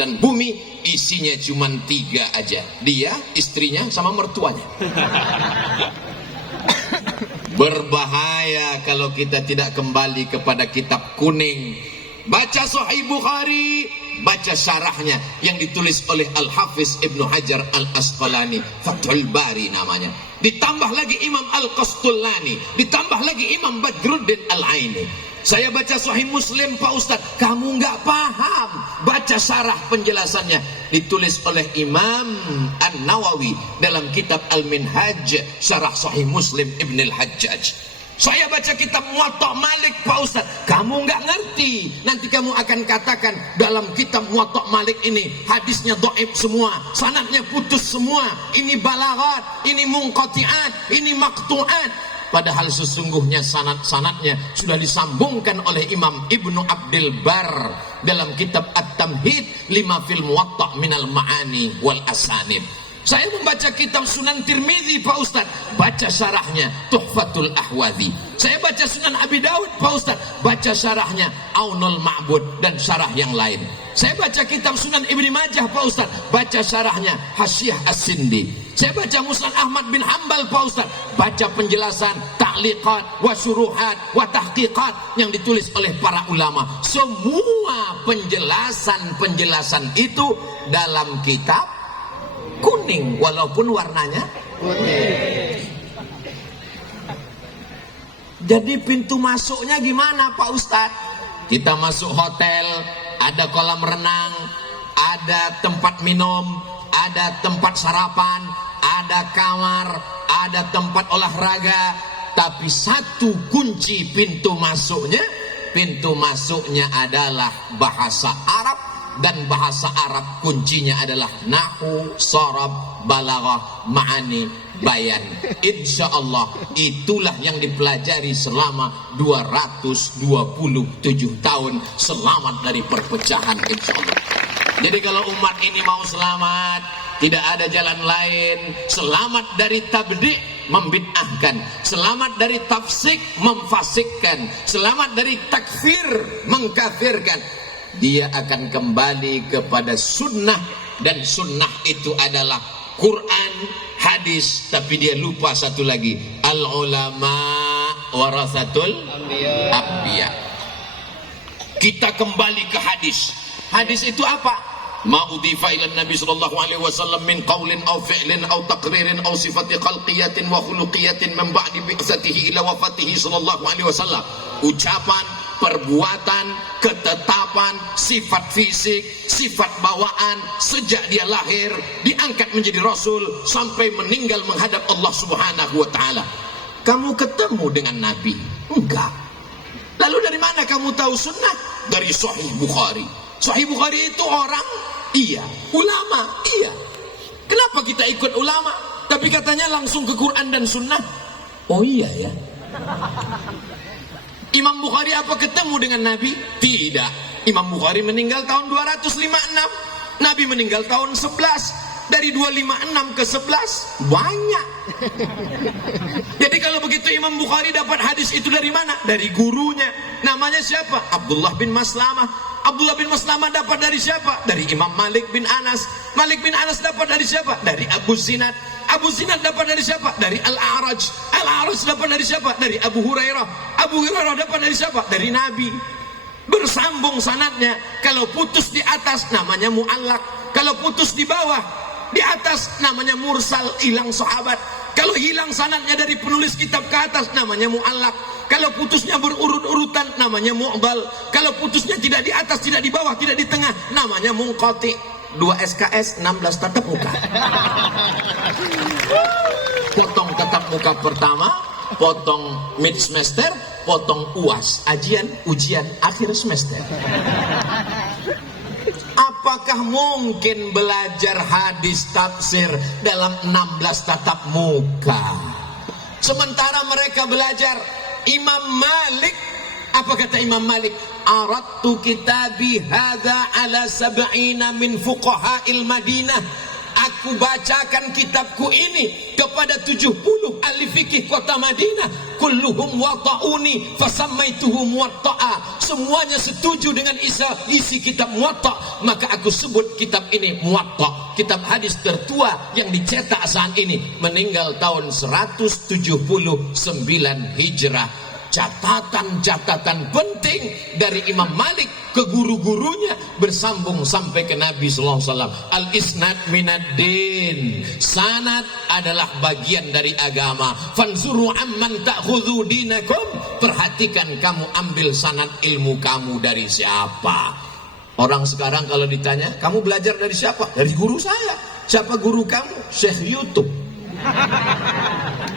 dan bumi, isinya cuma 3 aja. Dia, istrinya, sama mertuanya. Berbahaya kalau kita tidak kembali kepada kitab kuning. Baca Sahih Bukhari, baca syarahnya yang ditulis oleh Al-Hafiz Ibnu Hajar Al-Asqalani, Fathul Bari namanya. Ditambah lagi Imam Al-Qastullani, ditambah lagi Imam Badruddin Al-Aini. Saya baca Sahih Muslim, Pak Ustadz, kamu nggak paham. Baca syarah penjelasannya, ditulis oleh Imam An-Nawawi dalam kitab Al-Minhaj, syarah Sahih Muslim Ibn Al-Hajjaj. Saya baca kitab Muwatta Malik, Pak Ustadz, kamu nggak ngerti. Nanti kamu akan katakan dalam kitab Muwatta Malik ini hadisnya dhaif semua, sanadnya putus semua, ini balaghat, ini munqati'at, ini maqtu'at. Padahal sesungguhnya sanad-sanadnya sudah disambungkan oleh Imam Ibnu Abdul Bar dalam kitab At-Tamhid lima fil Muwatta minal ma'ani wal asanid. Saya membaca kitab Sunan Tirmidzi, Pak Ustadz, baca syarahnya Tuhfatul Ahwadhi. Saya baca Sunan Abi Daud, Pak Ustadz, baca syarahnya Aunul Ma'bud dan syarah yang lain. Saya baca kitab Sunan Ibnu Majah, Pak Ustadz, baca syarahnya Hasyiah As-Sindi. Saya baca Musnad Ahmad bin Hanbal, Pak Ustadz, baca penjelasan ta'liqat wa syuruhat wa tahqiqat yang ditulis oleh para ulama. Semua penjelasan itu dalam kitab kuning, walaupun warnanya kuning. Jadi pintu masuknya gimana, Pak Ustadz? Kita masuk hotel, ada kolam renang, ada tempat minum, ada tempat sarapan, ada kamar, ada tempat olahraga. Tapi satu kunci pintu masuknya adalah bahasa Arab. Dan bahasa Arab kuncinya adalah nahu, sorab, balaghah, ma'ani, bayan. Insya Allah itulah yang dipelajari selama 227 tahun. Selamat dari perpecahan, insya Allah. Jadi kalau umat ini mau selamat, tidak ada jalan lain. Selamat dari tabdi', membid'ahkan. Selamat dari tafsik, memfasikkan. Selamat dari takfir, mengkafirkan. Dia akan kembali kepada sunnah, dan sunnah itu adalah Quran, hadis. Tapi dia lupa satu lagi, al ulama warasatul anbiya. Kita kembali ke hadis. Hadis itu apa? Ma udhifa ila Nabi sallallahu alaihi wasallam min qaulin aw fi'lin aw taqririn aw sifati khalqiyatin wa khuluqiyatin min ba'di bi'satihi ila wafatihi sallallahu alaihi wasallam. Ucapan, perbuatan, ketetapan, sifat fisik, sifat bawaan sejak dia lahir, diangkat menjadi rasul sampai meninggal menghadap Allah Subhanahu wa taala. Kamu ketemu dengan Nabi? Enggak. Lalu dari mana kamu tahu sunnah? Dari Sahih Bukhari. Sahih Bukhari itu orang? Iya. Ulama? Iya. Kenapa kita ikut ulama? Tapi katanya langsung ke Quran dan sunnah? Oh iya ya. Imam Bukhari apa ketemu dengan Nabi? Tidak. Imam Bukhari meninggal tahun 256. Nabi meninggal tahun 11. Dari 256 ke 11 banyak. Jadi kalau begitu Imam Bukhari dapat hadis itu dari mana? Dari gurunya. Namanya siapa? Abdullah bin Maslamah. Abdullah bin Maslamah dapat dari siapa? Dari Imam Malik bin Anas. Malik bin Anas dapat dari siapa? Dari Abu Zinad. Abu Zinad dapat dari siapa? Dari Al-A'raj. Al-A'raj dapat dari siapa? Dari Abu Hurairah. Abu Hurairah dapat dari siapa? Dari Nabi. Bersambung sanadnya. Kalau putus di atas namanya mu'allaq. Kalau putus di bawah, di atas namanya mursal, hilang sahabat. Kalau hilang sanadnya dari penulis kitab ke atas namanya mu'allaq. Kalau putusnya berurut-urutan namanya mu'dal. Kalau putusnya tidak di atas, tidak di bawah, tidak di tengah, namanya munqati'. 2 SKS 16 tatap muka. Potong tatap muka pertama, potong mid semester, potong UAS, ujian akhir semester. Apakah mungkin belajar hadis tafsir dalam 16 tatap muka? Sementara mereka belajar Imam Malik. Apa kata Imam Malik? Aradtu kitabi hadza ala sab'ina min fuqaha'il Madinah. Aku bacakan kitabku ini kepada 70 ahli fikih kota Madinah. Kulluhum wata'uni fasammaituhu muwatta'a. Semuanya setuju dengan isi kitab Muwatta, maka aku sebut kitab ini Muwatta. Kitab hadis tertua yang dicetak saat ini, meninggal tahun 179 Hijrah. Catatan-catatan penting dari Imam Malik ke guru-gurunya bersambung sampai ke Nabi sallallahu alaihi wasallam. Al-isnad minad din. Sanad adalah bagian dari agama. Fanzuru amman ta'khudhu dinakum. Perhatikan kamu ambil sanad ilmu kamu dari siapa. Orang sekarang kalau ditanya, kamu belajar dari siapa? Dari guru saya. Siapa guru kamu? Syekh YouTube.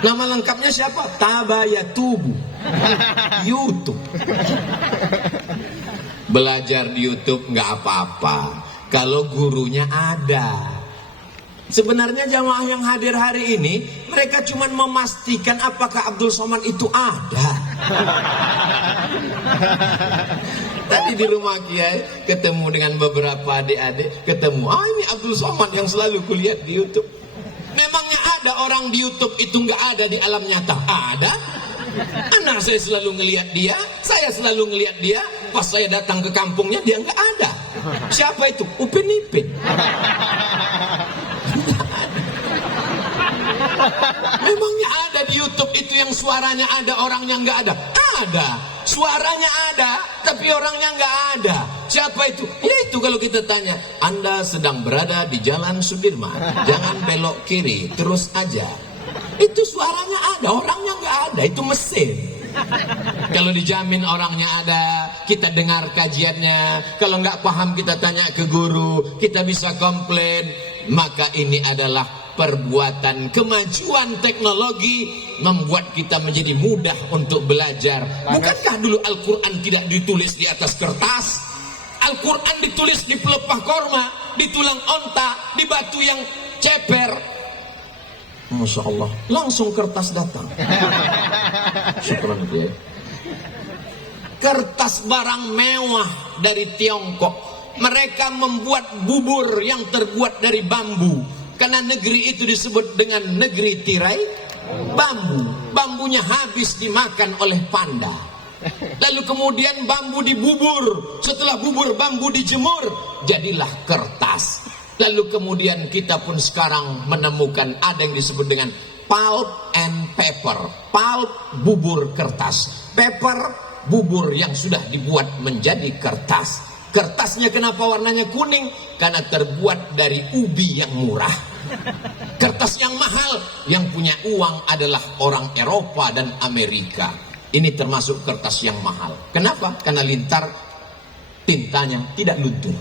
Nama lengkapnya siapa? Tabayatubu. YouTube. Belajar di YouTube nggak apa-apa kalau gurunya ada. Sebenarnya jamaah yang hadir hari ini, mereka cuma memastikan apakah Abdul Somad itu ada. Tadi di rumah Kiai ketemu dengan beberapa adik-adik, ketemu, ini Abdul Somad yang selalu kulihat di YouTube. Memangnya ada orang di YouTube itu nggak ada di alam nyata? Ada. Anak saya selalu ngelihat dia, saya selalu ngelihat dia. Pas saya datang ke kampungnya dia nggak ada. Siapa itu? Upin Ipin. Memangnya ada di YouTube itu yang suaranya ada, orangnya nggak ada? Ada. Suaranya ada, tapi orangnya nggak ada. Siapa itu? Ya itu kalau kita tanya, Anda sedang berada di Jalan Sudirman, jangan belok kiri, terus aja. Itu suaranya ada, orangnya nggak ada. Itu mesin. Kalau dijamin orangnya ada, kita dengar kajiannya. Kalau nggak paham kita tanya ke guru, kita bisa komplain. Maka ini adalah perbuatan kemajuan teknologi membuat kita menjadi mudah untuk belajar. Bukankah dulu Al-Quran tidak ditulis di atas kertas? Al-Quran ditulis di pelepah korma, di tulang onta, di batu yang ceper. Masya Allah, langsung kertas datang. Syukuran ya. Kertas barang mewah dari Tiongkok. Mereka membuat bubur yang terbuat dari bambu. Karena negeri itu disebut dengan negeri tirai bambu. Bambunya habis dimakan oleh panda. Lalu kemudian bambu dibubur. Setelah bubur bambu dijemur, jadilah kertas. Lalu kemudian kita pun sekarang menemukan ada yang disebut dengan pulp and paper. Pulp, bubur kertas. Paper, bubur yang sudah dibuat menjadi kertas. Kertasnya kenapa warnanya kuning? Karena terbuat dari ubi yang murah. Kertas yang mahal, yang punya uang adalah orang Eropa dan Amerika. Ini termasuk kertas yang mahal. Kenapa? Karena lintar tintanya tidak luntur.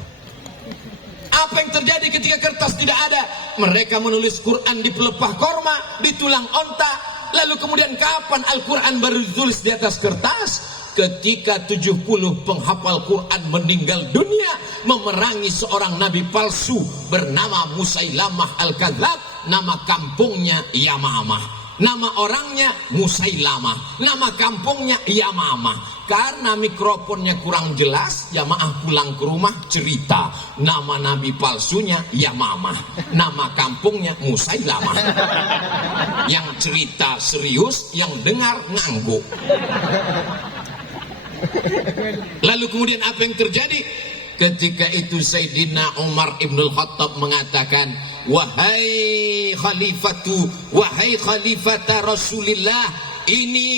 Apa yang terjadi ketika kertas tidak ada? Mereka menulis Quran di pelepah korma, di tulang onta. Lalu kemudian kapan Al-Quran baru ditulis di atas kertas? Ketika 70 penghafal Quran meninggal dunia, memerangi seorang nabi palsu bernama Musailamah Al-Kadzab. Nama kampungnya Yamamah. Nama orangnya Musailamah, nama kampungnya Yamamah. Karena mikrofonnya kurang jelas, jamaah pulang ke rumah cerita. Nama nabi palsunya Yamamah, nama kampungnya Musailamah. Yang cerita serius, yang dengar ngangguk. Lalu kemudian apa yang terjadi? Ketika itu Sayyidina Umar Ibnul Khattab mengatakan, wahai khalifata Rasulillah, ini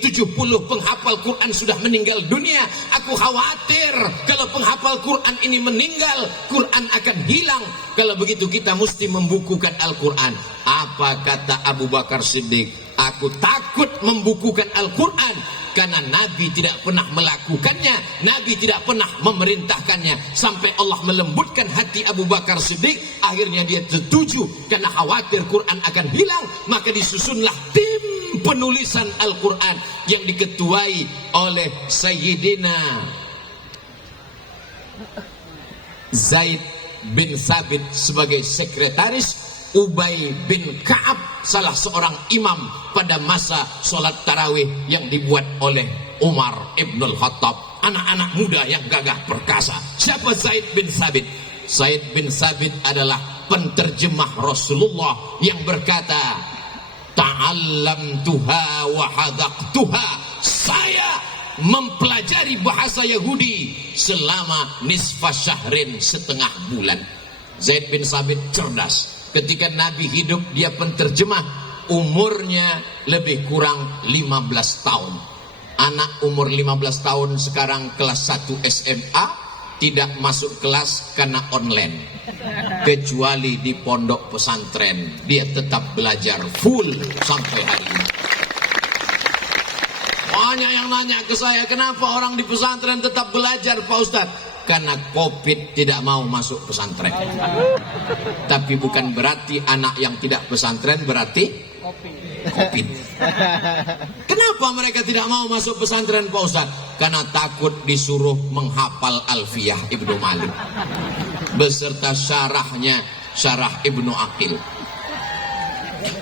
70 penghafal Quran sudah meninggal dunia. Aku khawatir kalau penghafal Quran ini meninggal, Quran akan hilang. Kalau begitu kita mesti membukukan Al-Quran. Apa kata Abu Bakar Siddiq? Aku takut membukukan Al-Quran karena Nabi tidak pernah melakukannya, Nabi tidak pernah memerintahkannya. Sampai Allah melembutkan hati Abu Bakar Siddiq, akhirnya dia setuju karena khawatir Quran akan hilang. Maka disusunlah tim penulisan Al-Quran yang diketuai oleh Sayyidina Zaid bin Sabit sebagai sekretaris, Ubay bin Ka'ab salah seorang imam pada masa sholat tarawih yang dibuat oleh Umar Ibnul Khattab. Anak-anak muda yang gagah perkasa. Siapa Zaid bin Sabit? Zaid bin Sabit adalah penterjemah Rasulullah yang berkata, ta'allamtuha wa hadaqtuha. Saya mempelajari bahasa Yahudi selama nisfa syahrin, setengah bulan. Zaid bin Sabit cerdas. Ketika Nabi hidup dia penterjemah, umurnya lebih kurang 15 tahun. Anak umur 15 tahun sekarang kelas 1 SMA, tidak masuk kelas karena online. Kecuali di pondok pesantren, dia tetap belajar full sampai hari ini. Banyak yang nanya ke saya, kenapa orang di pesantren tetap belajar Pak Ustadz? Karena Covid tidak mau masuk pesantren. Tapi bukan berarti anak yang tidak pesantren berarti Covid. Kenapa mereka tidak mau masuk pesantren Pak Ustadz? Karena takut disuruh menghafal Alfiyah Ibnu Malik beserta syarahnya, syarah Ibnu Aqil.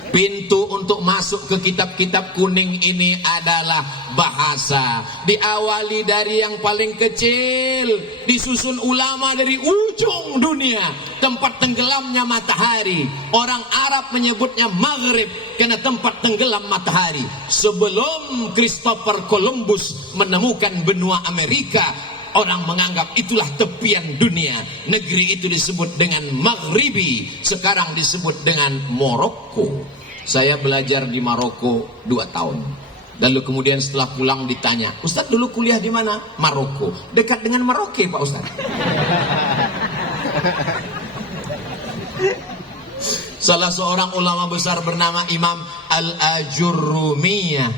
Pintu untuk masuk ke kitab-kitab kuning ini adalah bahasa. Diawali dari yang paling kecil, disusun ulama dari ujung dunia, tempat tenggelamnya matahari. Orang Arab menyebutnya Maghrib karena tempat tenggelam matahari. Sebelum Christopher Columbus menemukan benua Amerika, orang menganggap itulah tepian dunia. Negeri itu disebut dengan Maghribi, sekarang disebut dengan Maroko. Saya belajar di Maroko 2 tahun. Lalu kemudian setelah pulang ditanya, Ustadz dulu kuliah di mana? Maroko. Dekat dengan Merauke Pak Ustadz. Salah seorang ulama besar bernama Imam Al-Ajurrumiyah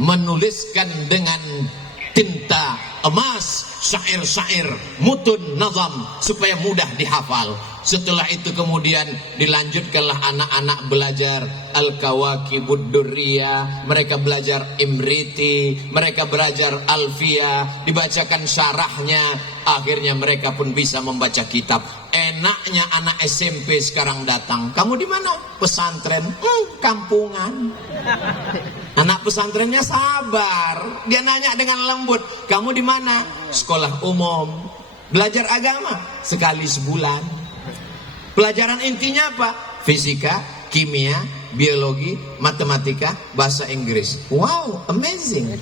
menuliskan dengan tinta emas syair-syair mutun nazam supaya mudah dihafal. Setelah itu kemudian dilanjutkanlah anak-anak belajar Al-Kawakibud Durriyah, mereka belajar Imriti, mereka belajar Alfiyah, dibacakan syarahnya, akhirnya mereka pun bisa membaca kitab. Enaknya anak SMP sekarang datang, kamu di mana? Pesantren. Kampungan. Anak pesantrennya sabar, dia nanya dengan lembut, kamu di mana? Sekolah umum. Belajar agama sekali sebulan. Pelajaran intinya apa? Fisika, kimia, biologi, matematika, bahasa Inggris. Wow, amazing.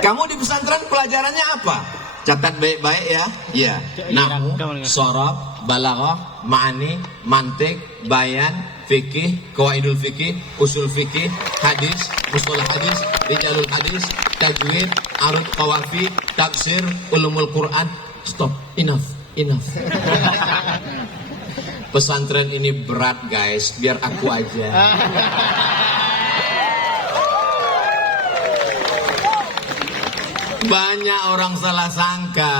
Kamu di pesantren pelajarannya apa? Catat baik-baik ya. Iya. Nahwu, shorab, balaghah, ma'ani, mantik, bayan, fikih, qawaidul fikih, usul fikih, hadis, mustalah hadis, rijalul hadis, tajwid, arud qawafi, tafsir, ulumul Quran. Stop, enough. Pesantren ini berat guys, biar aku aja. Banyak orang salah sangka,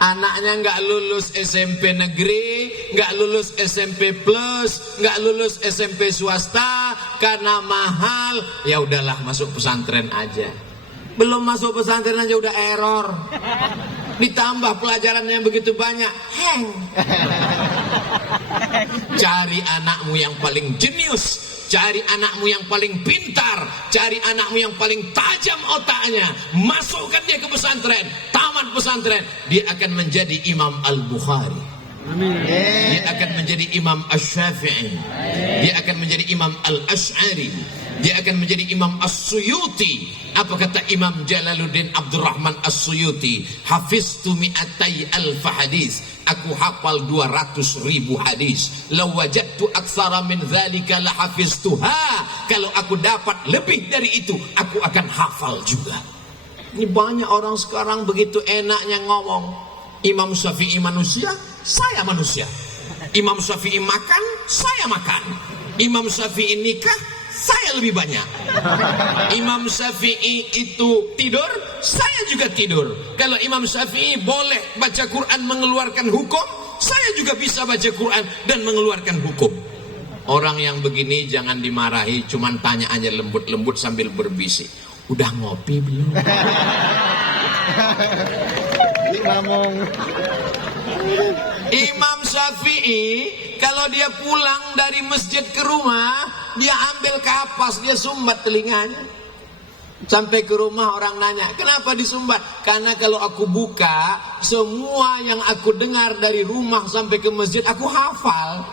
anaknya nggak lulus SMP negeri, nggak lulus SMP plus, nggak lulus SMP swasta karena mahal. Ya udahlah, masuk pesantren aja. Belum masuk pesantren aja udah error. Ditambah pelajarannya begitu banyak, hang. Cari anakmu yang paling jenius, cari anakmu yang paling pintar, cari anakmu yang paling tajam otaknya, masukkan dia ke pesantren. Tamat pesantren, dia akan menjadi Imam Al-Bukhari. Amin. Dia akan menjadi Imam Asy-Syafi'i. Dia akan menjadi Imam Al-Asy'ari. Dia akan menjadi Imam As-Suyuti. Apa kata Imam Jalaluddin Abdurrahman As-Suyuti? Hafiztu mi'atai alfa hadis. Aku hafal 200.000 hadis. Law wajadtu aktsara min dzalika la hafiztuha. Kalau aku dapat lebih dari itu, aku akan hafal juga. Ini banyak orang sekarang begitu enaknya ngomong. Imam Syafi'i manusia, saya manusia. Imam Syafi'i makan, saya makan. Imam Syafi'i nikah, saya lebih banyak. Imam Syafi'i itu tidur, saya juga tidur. Kalau Imam Syafi'i boleh baca Quran mengeluarkan hukum, saya juga bisa baca Quran dan mengeluarkan hukum. Orang yang begini jangan dimarahi, cuman tanya aja lembut-lembut sambil berbisik. Udah ngopi belum? Imam Syafi'i kalau dia pulang dari masjid ke rumah, dia ambil kapas, dia sumbat telinganya. Sampai ke rumah orang nanya, kenapa disumbat? Karena kalau aku buka, semua yang aku dengar dari rumah sampai ke masjid, aku hafal.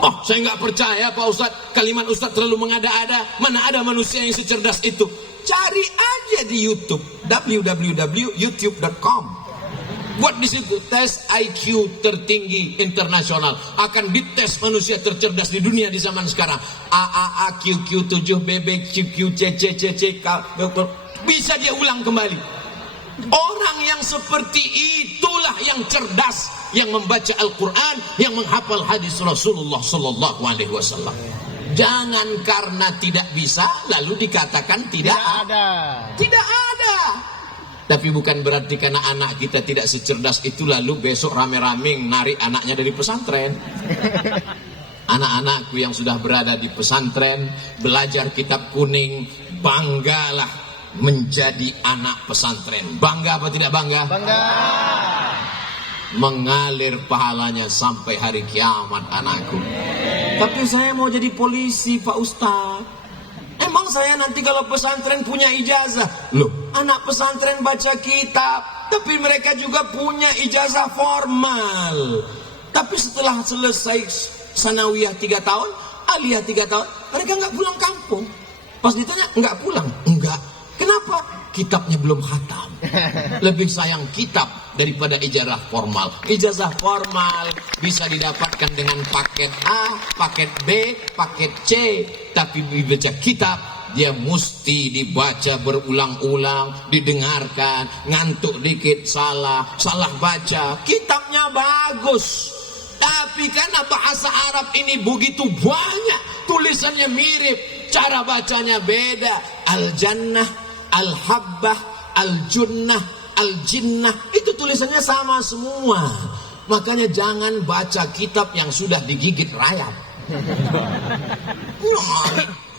Oh, saya nggak percaya Pak Ustadz, kalimat Ustadz terlalu mengada-ada. Mana ada manusia yang secerdas itu? Cari aja di YouTube, www.youtube.com. Buat di situ tes IQ tertinggi internasional, akan dites manusia tercerdas di dunia di zaman sekarang. AAA, QQ, 7, BB, QQ, CC, CC, bisa dia ulang kembali. Orang yang seperti itulah yang cerdas, yang membaca Al-Quran, yang menghafal hadis Rasulullah Sallallahu Alaihi Wasallam. Jangan karena tidak bisa lalu dikatakan tidak ada. Tidak ada. Tapi bukan berarti karena anak kita tidak secerdas itu lalu besok rame-rame narik anaknya dari pesantren. Anak-anakku yang sudah berada di pesantren, belajar kitab kuning, banggalah menjadi anak pesantren. Bangga apa tidak bangga? Bangga. Mengalir pahalanya sampai hari kiamat anakku. Tapi saya mau jadi polisi Pak Ustadz. Emang saya nanti kalau pesantren punya ijazah? Loh, anak pesantren baca kitab, tapi mereka juga punya ijazah formal. Tapi setelah selesai sanawiyah 3 tahun, aliyah 3 tahun, mereka nggak pulang kampung. Pas ditanya, nggak pulang? Enggak. Kenapa? Kitabnya belum khatam. Lebih sayang kitab daripada ijazah formal. Ijazah formal bisa didapatkan dengan paket A, paket B, paket C. Tapi dibaca kitab, dia mesti dibaca berulang-ulang, didengarkan, ngantuk dikit salah baca. Kitabnya bagus, tapi karena bahasa Arab ini begitu banyak, tulisannya mirip, cara bacanya beda. Al-Jannah, Al-Habbah, Al-Junnah, Al-Jinnah, itu tulisannya sama semua. Makanya jangan baca kitab yang sudah digigit rayap.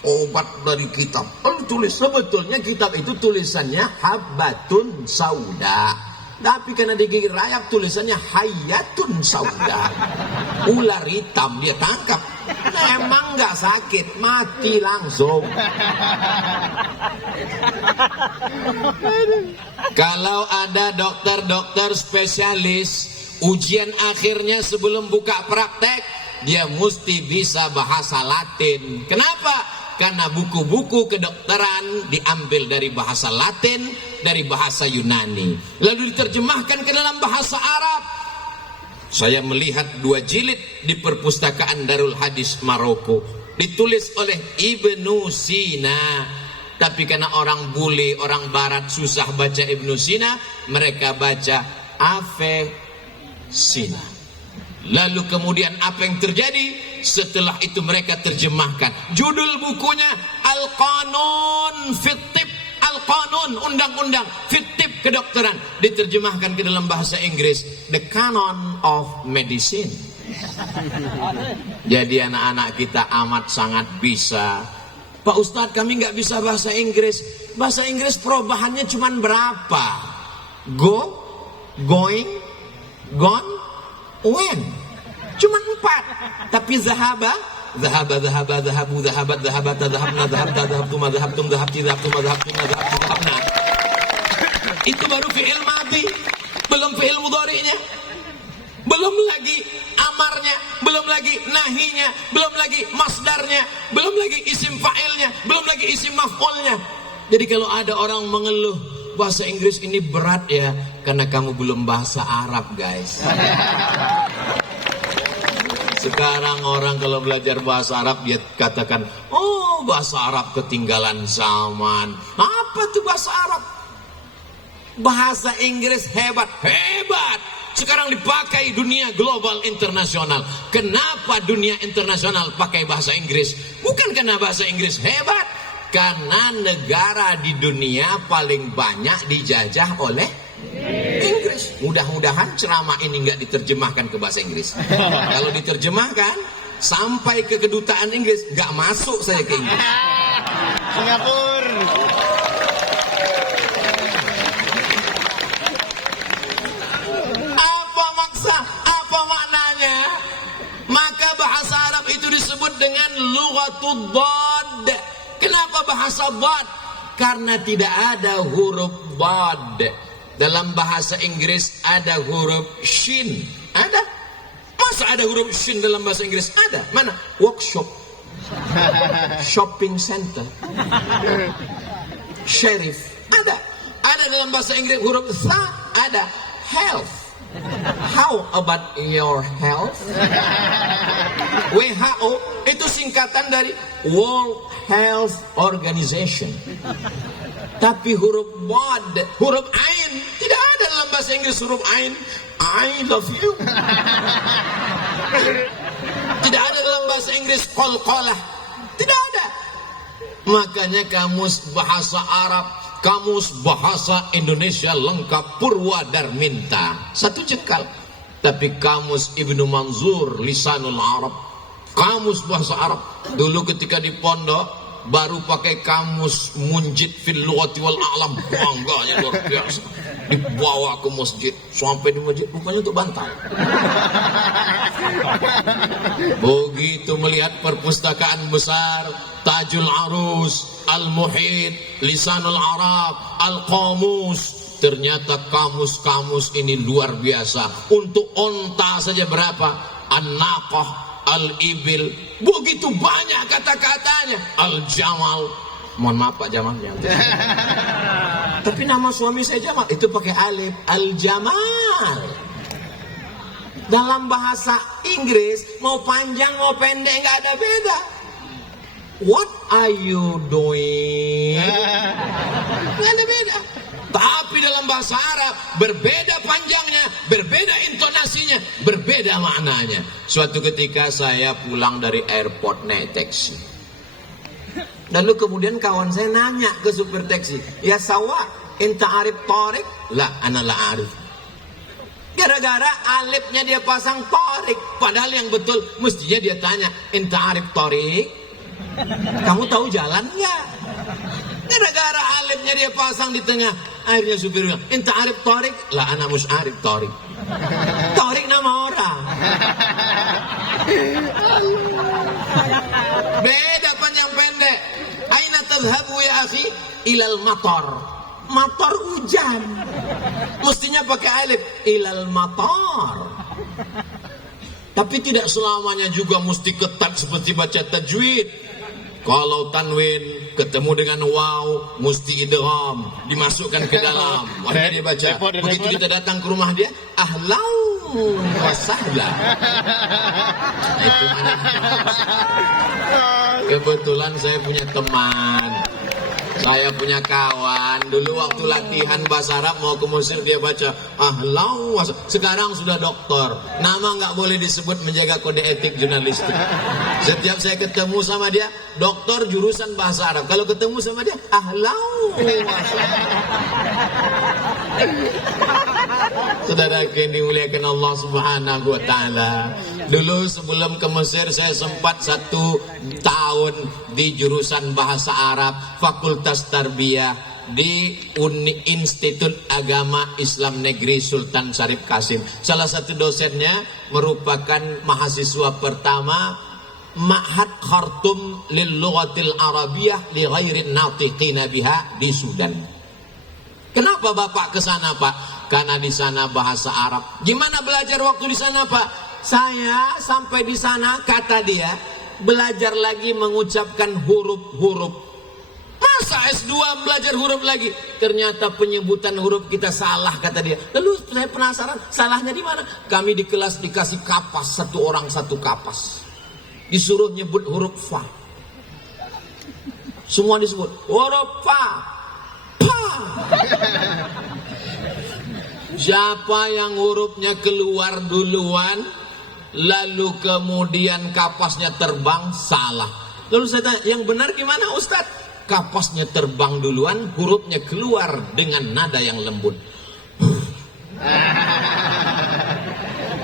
Obat dari kitab, lalu tulis. Sebetulnya kitab itu tulisannya Habbatun Sauda, tapi karena digigit rayap tulisannya Hayatun Sauda. Ular hitam dia tangkap, emang nggak sakit, mati langsung. Kalau ada dokter-dokter spesialis, ujian akhirnya sebelum buka praktek, dia mesti bisa bahasa Latin. Kenapa? Karena buku-buku kedokteran diambil dari bahasa Latin, dari bahasa Yunani, lalu diterjemahkan ke dalam bahasa Arab. Saya melihat 2 jilid di perpustakaan Darul Hadis Maroko, ditulis oleh Ibnu Sina. Tapi karena orang bule, orang barat susah baca Ibnu Sina, mereka baca Avicenna. Lalu kemudian apa yang terjadi? Setelah itu mereka terjemahkan. Judul bukunya Al-Qanun Fit Tib, Al-Qanun, undang-undang Fit Tib kedokteran, diterjemahkan ke dalam bahasa Inggris, The Canon of Medicine. Jadi anak-anak kita amat sangat bisa. Pak Ustadz, kami nggak bisa bahasa Inggris. Bahasa Inggris perubahannya cuma berapa? Go, going, gone, when. Cuma 4. Tapi zahaba, zahaba, zahaba, zahabu, zahabat, zahabata, zahabna, zahabta, zahabtuma, zahabtum, zahabti, zahabtuma, zahabtuna, zahabtu, zahabna. Itu baru fi'il madhi, belum fi'il mudhari'nya, belum lagi amarnya, belum lagi nahinya, belum lagi masdarnya, belum lagi isim fa'ilnya, belum lagi isim maf'ulnya. Jadi kalau ada orang mengeluh bahasa Inggris ini berat ya, karena kamu belum bahasa Arab, guys. Sekarang orang kalau belajar bahasa Arab dia katakan, oh bahasa Arab ketinggalan zaman. Apa tuh bahasa Arab? Bahasa Inggris hebat, hebat. Sekarang dipakai dunia global internasional. Kenapa dunia internasional pakai bahasa Inggris? Bukan karena bahasa Inggris hebat, karena negara di dunia paling banyak dijajah oleh Inggris. Mudah-mudahan ceramah ini nggak diterjemahkan ke bahasa Inggris. Kalau diterjemahkan sampai ke kedutaan Inggris, nggak masuk saya ke Inggris. Singapura. Apa maksa? Apa maknanya? Maka bahasa Arab itu disebut dengan lughatud dhadd. Kenapa bahasa bad? Karena tidak ada huruf bad. Dalam bahasa Inggris ada huruf shin. Ada? Masa ada huruf shin dalam bahasa Inggris? Ada. Mana? Workshop, shopping center, sheriff. Ada. Ada dalam bahasa Inggris huruf tha. Ada. Health. How about your health? WHO itu singkatan dari World Health Organization. Tapi huruf bad, huruf ain, tidak ada dalam bahasa Inggris huruf ain. I love you. Tidak ada dalam bahasa Inggris qalqalah. Tidak ada. Makanya kamus bahasa Arab, kamus bahasa Indonesia lengkap Purwadarminta 1 jengkal. Tapi kamus Ibnu Manzur Lisanul Arab, kamus bahasa Arab, dulu ketika di pondok baru pakai kamus Munjid fil lughati wal a'lam, bangganya luar biasa. Dibawa ke masjid, sampai di masjid rupanya untuk bantal. Begitu melihat perpustakaan besar, Tajul Arus, Al-Muhit, Lisanul Arab, Al-Qamus, ternyata kamus-kamus ini luar biasa. Untuk onta saja berapa? An-Naqah, Al-Ibil, begitu banyak kata-katanya. Al-Jamal, mohon maaf Pak Jamalnya. Tapi nama suami saya Jamal, itu pakai alif. Al-Jamal. Dalam bahasa Inggris, mau panjang mau pendek nggak ada beda. What are you doing? Nggak ada beda. Tapi dalam bahasa Arab berbeda panjangnya, berbeda intonasinya, berbeda maknanya. Suatu ketika saya pulang dari airport naik taksi. Lalu kemudian kawan saya nanya ke supir taksi, ya sawa, enta arif tarik? La, ana la arif. Gara-gara alifnya dia pasang tarik, padahal yang betul mestinya dia tanya, enta arif tarik? Kamu tahu jalan nggak? Gara-gara alifnya dia pasang di tengah, akhirnya supir bilang, enta arif tarik? La, ana mus arif tarik. Tarik nama orang. Beda panjang pendek. Aina tadhhabu ya akhi? Ilal matar. Matar hujan. Mestinya pakai alif. Ilal matar. Tapi tidak selamanya juga mesti ketat seperti baca tajwid. Kalau tanwin ketemu dengan waw, mesti idgham, dimasukkan ke dalam. Wah, dia baca. Begitu kita datang ke rumah dia, ahlau wa sahla. Itu anak. Kebetulan saya punya teman, saya punya kawan. Dulu waktu latihan bahasa Arab mau ke Mesir dia baca ahlau. Sekarang sudah doktor. Nama nggak boleh disebut, menjaga kode etik jurnalistik. Setiap saya ketemu sama dia, doktor jurusan bahasa Arab. Kalau ketemu sama dia ahlau. Saudara yang dimuliakan Allah Subhanahu wa taala. Dulu sebelum ke Mesir saya sempat 1 tahun di jurusan bahasa Arab, Fakultas Tarbiyah di Institut Agama Islam Negeri Sultan Syarif Kasim. Salah satu dosennya merupakan mahasiswa pertama Ma'had Khartum lil Lughatil Arabiyah li ghairi natiqina biha di Sudan. Kenapa Bapak ke sana, Pak? Karena di sana bahasa Arab. Gimana belajar waktu di sana, Pak? Saya sampai di sana, kata dia, belajar lagi mengucapkan huruf-huruf. Masa S2 belajar huruf lagi? Ternyata penyebutan huruf kita salah, kata dia. Lalu saya penasaran, salahnya di mana? Kami di kelas dikasih kapas, 1 orang 1 kapas. Disuruh nyebut huruf fa. Semua disebut huruf fa. Pa. Siapa yang hurufnya keluar duluan, lalu kemudian kapasnya terbang, salah. Lalu saya tanya, yang benar gimana Ustadz? Kapasnya terbang duluan, hurufnya keluar dengan nada yang lembut.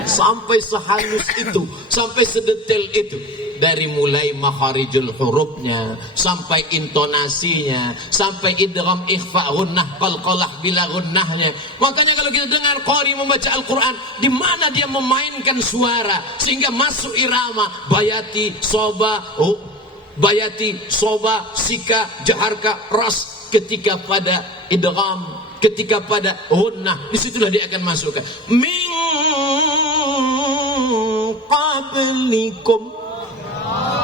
Sampai sehalus itu, sampai sedetail itu. Dari mulai makharijul hurufnya, sampai intonasinya, sampai idgham, ikhfa, gunnah, qalqalah bila gunnahnya. Makanya kalau kita dengar qari membaca Al-Quran, di mana dia memainkan suara sehingga masuk irama, bayati, soba, bayati, soba, sika, jaharka, ras. Ketika pada idgham, ketika pada hunnah, disitulah dia akan masukkan min qablikum.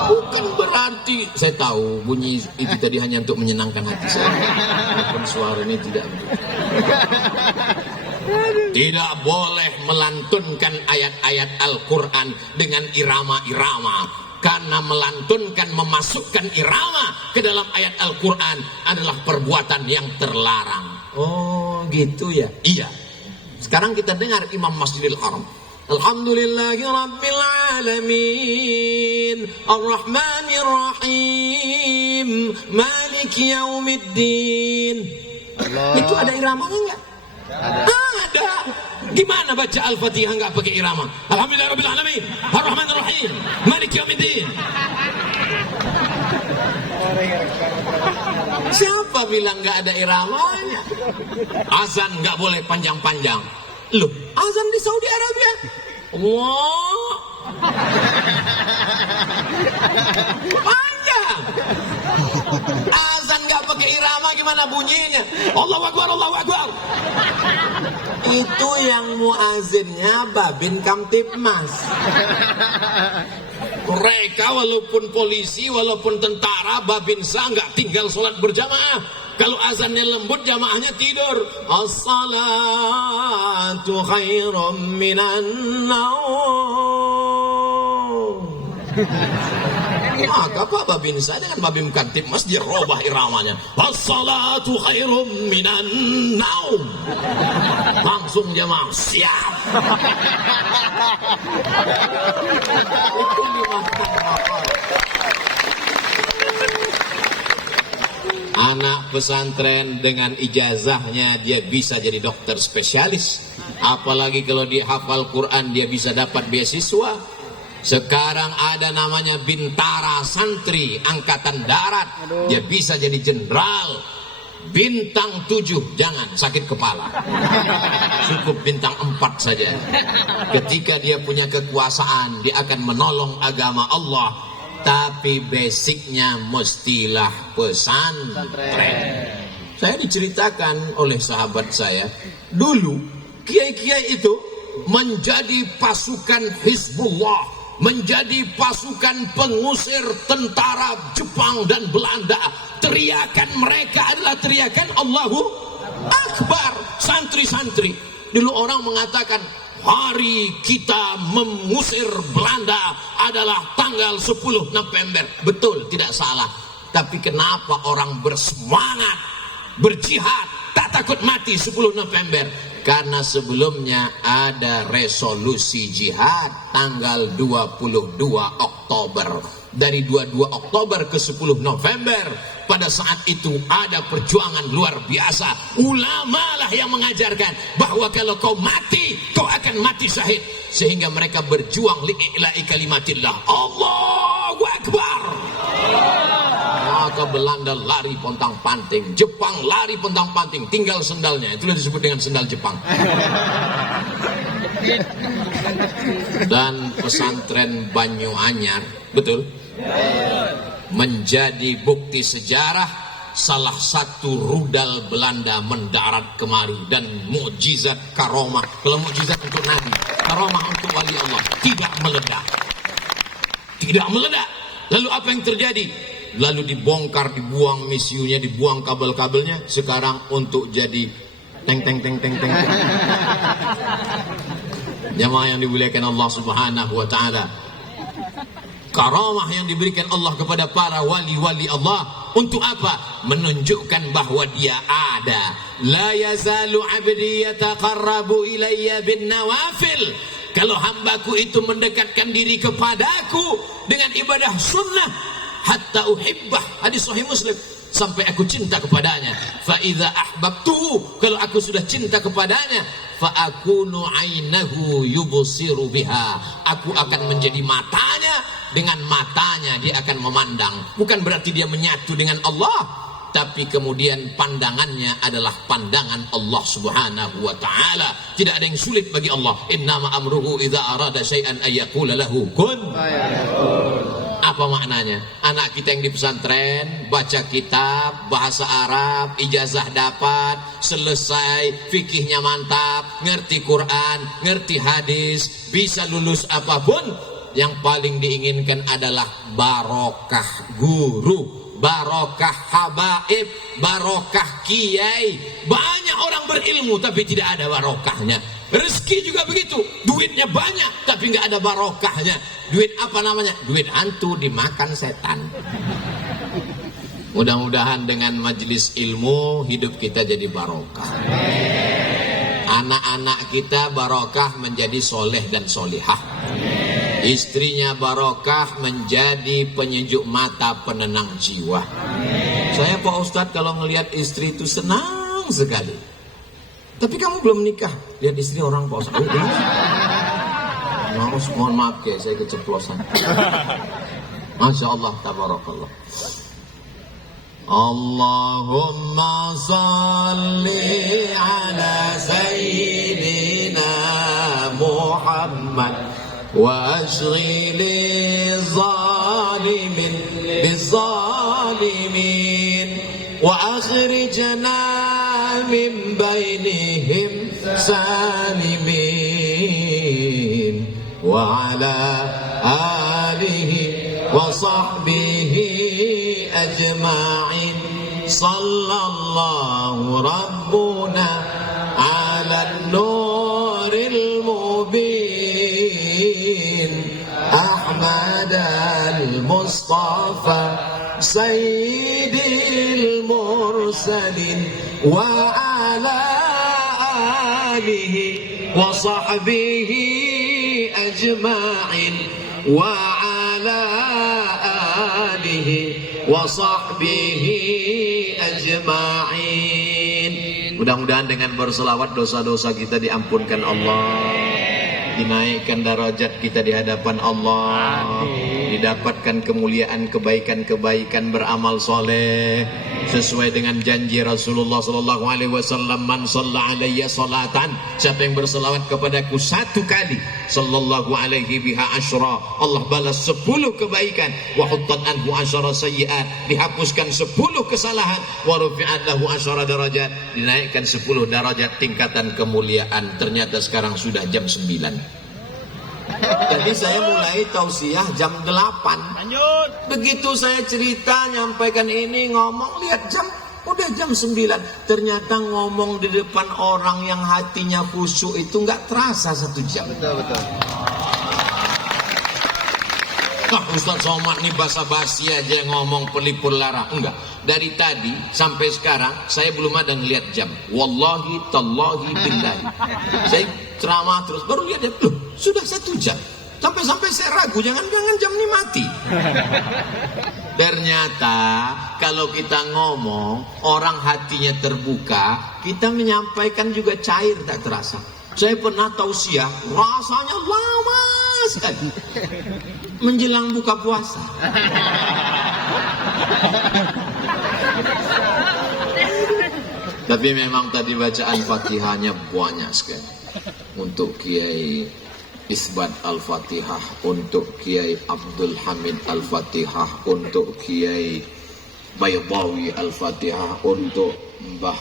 Bukan berarti saya tahu bunyi itu tadi hanya untuk menyenangkan hati saya. Walaupun suara ini tidak betul. Tidak boleh melantunkan ayat-ayat Al-Quran dengan irama-irama. Karena melantunkan, memasukkan irama ke dalam ayat Al-Quran adalah perbuatan yang terlarang. Oh gitu ya? Iya. Sekarang kita dengar Imam Masjidil Haram. Alhamdulillahi Rabbil Alamin Ar-Rahmanir Rahim Maliki Yaumiddin. Itu ada iramanya enggak? Ada. Gimana baca Al-Fatihah enggak pakai irama? Alhamdulillahi Rabbil Alamin Ar-Rahmanir Rahim Maliki Yaumiddin. Siapa bilang enggak ada iramanya? Azan enggak boleh panjang-panjang. Loh, azan di Saudi Arabia. Wah. Panjang. Azan nggak pakai irama gimana bunyinya? Allahu Akbar, Allahu Akbar. Itu yang muazinnya Babin Kamtibmas. Mereka walaupun polisi, walaupun tentara, Babinsa nggak tinggal sholat berjamaah. Kalau azannya lembut, jamaahnya tidur. As-salatu khairum minan naum. Maka Pak Babinsa dengan Babim Kamtibmas dia robah iramanya. As-salatu khairum minan naum. Langsung jamaah siap. Itu dimakan apa? Anak pesantren dengan ijazahnya dia bisa jadi dokter spesialis. Apalagi kalau dia hafal Quran dia bisa dapat beasiswa. Sekarang ada namanya Bintara Santri Angkatan Darat. Dia bisa jadi jenderal. Bintang 7 jangan sakit kepala. Cukup bintang 4 saja. Ketika dia punya kekuasaan dia akan menolong agama Allah. Tapi basicnya mestilah pesantren. Saya diceritakan oleh sahabat saya, dulu kiai-kiai itu menjadi pasukan Hizbullah, menjadi pasukan pengusir tentara Jepang dan Belanda. Teriakan mereka adalah teriakan Allahu Akbar. Santri-santri dulu orang mengatakan hari kita mengusir Belanda adalah tanggal 10 November. Betul, tidak salah. Tapi kenapa orang bersemangat, berjihad, tak takut mati 10 November? Karena sebelumnya ada resolusi jihad tanggal 22 Oktober. Dari 22 Oktober ke 10 November. Pada saat itu ada perjuangan luar biasa. Ulama lah yang mengajarkan bahwa kalau kau mati, kau akan mati syahid. Sehingga mereka berjuang li'ila'i kalimatillah. Allahu Akbar. Maka Belanda lari pontang-panting, Jepang lari pontang-panting, tinggal sendalnya. Itulah disebut dengan sendal Jepang. Dan pesantren Banyuanyar, betul? Menjadi bukti sejarah salah satu rudal Belanda mendarat kemari dan mukjizat karomah. Kalau mukjizat untuk Nabi, karomah untuk wali Allah tidak meledak. Tidak meledak. Lalu apa yang terjadi? Lalu dibongkar, dibuang misiunya, dibuang kabel-kabelnya. Sekarang untuk jadi teng. Jamaah yang dimuliakan Allah Subhanahu wa taala. Karamah yang diberikan Allah kepada para wali-wali Allah untuk apa? Menunjukkan bahwa dia ada. La yazalu 'abdi yataqarrabu ilayya bin nawafil. Kalau hambaku itu mendekatkan diri kepadaku dengan ibadah sunnah, hatta uhibbah. Hadis sahih Muslim. Sampai aku cinta kepadanya. Fa idza ahbabtuhu, kalau aku sudah cinta kepadanya, fa akunu 'ainahu yubsiru biha. Aku akan menjadi matanya, dengan matanya dia akan memandang. Bukan berarti dia menyatu dengan Allah, tapi kemudian pandangannya adalah pandangan Allah Subhanahu wa taala. Tidak ada yang sulit bagi Allah. Innama amruhu idza arada syai'an ay yaqula lahu kun. Apa maknanya? Anak kita yang di pesantren baca kitab, bahasa Arab, ijazah dapat, selesai, fikihnya mantap, ngerti Quran, ngerti hadis, bisa lulus apapun. Yang paling diinginkan adalah barokah guru, barokah habaib, barokah kiai. Banyak orang berilmu tapi tidak ada barokahnya. Rezeki juga begitu, duitnya banyak tapi nggak ada barokahnya. Duit apa namanya? Duit hantu dimakan setan. Mudah-mudahan dengan majelis ilmu hidup kita jadi barokah. Anak-anak kita barokah menjadi soleh dan solihah. Istrinya barokah menjadi penyejuk mata, penenang jiwa. Saya Pak Ustadz kalau ngelihat istri itu senang sekali. Tapi kamu belum nikah, lihat istri orang Pak Ustadz. Mohon maaf ya, saya keceplosan. Masya Allah, tabarakallah. Allahumma salli ala sayyidina Muhammad wa ashghili zalimin bizalimin wa akhrijna min bainihim salimin wa ala alihi wa sahbihi ajma'in sallallahu rabbuna ala nuril mubin Ahmad al-Mustafa sayyidil mursalin wa ala alihi wa sahbihi ajma'in wa ala alihi wa sahbihi ajma'in. Mudah-mudahan dengan berselawat dosa-dosa kita diampunkan Allah, dinaikkan derajat kita di hadapan Allah, didapatkan kemuliaan, kebaikan-kebaikan, beramal soleh sesuai dengan janji Rasulullah sallallahu alaihi wasallam, man shalla alayya salatan, siapa yang berselawat kepadaku satu kali, sallallahu alaihi biha asyra, Allah balas 10 kebaikan, wa huttat anhu asyra sayyi'at, dihapuskan 10 kesalahan, wa rufi'at lahu asyra darajat, dinaikkan 10 derajat tingkatan kemuliaan. Ternyata sekarang sudah jam 9. Jadi saya mulai tausiah jam 8. Lanjut. Begitu saya cerita, nyampaikan ini, ngomong, lihat jam, udah jam 9. Ternyata ngomong di depan orang yang hatinya khusyuk itu nggak terasa 1 jam. Betul. Ustaz Somad nih basa-basi aja ngomong pelipur lara. Enggak. Dari tadi sampai sekarang saya belum ada ngelihat jam. Wallahi tallahi billahi. Saya ceramah terus baru lihat loh, sudah 1 jam. Sampai saya ragu, jangan-jangan jam ini mati. Ternyata kalau kita ngomong, orang hatinya terbuka, kita menyampaikan juga cair, tak terasa. Saya pernah tausiah, rasanya lama sekali. Menjelang buka puasa. Tapi memang tadi bacaan Fatihahnya banyak sekali. Untuk Kiai Isbat Al-Fatihah, untuk Kiai Abdul Hamid Al-Fatihah, untuk Kiai Baydawi Al-Fatihah, untuk Mbah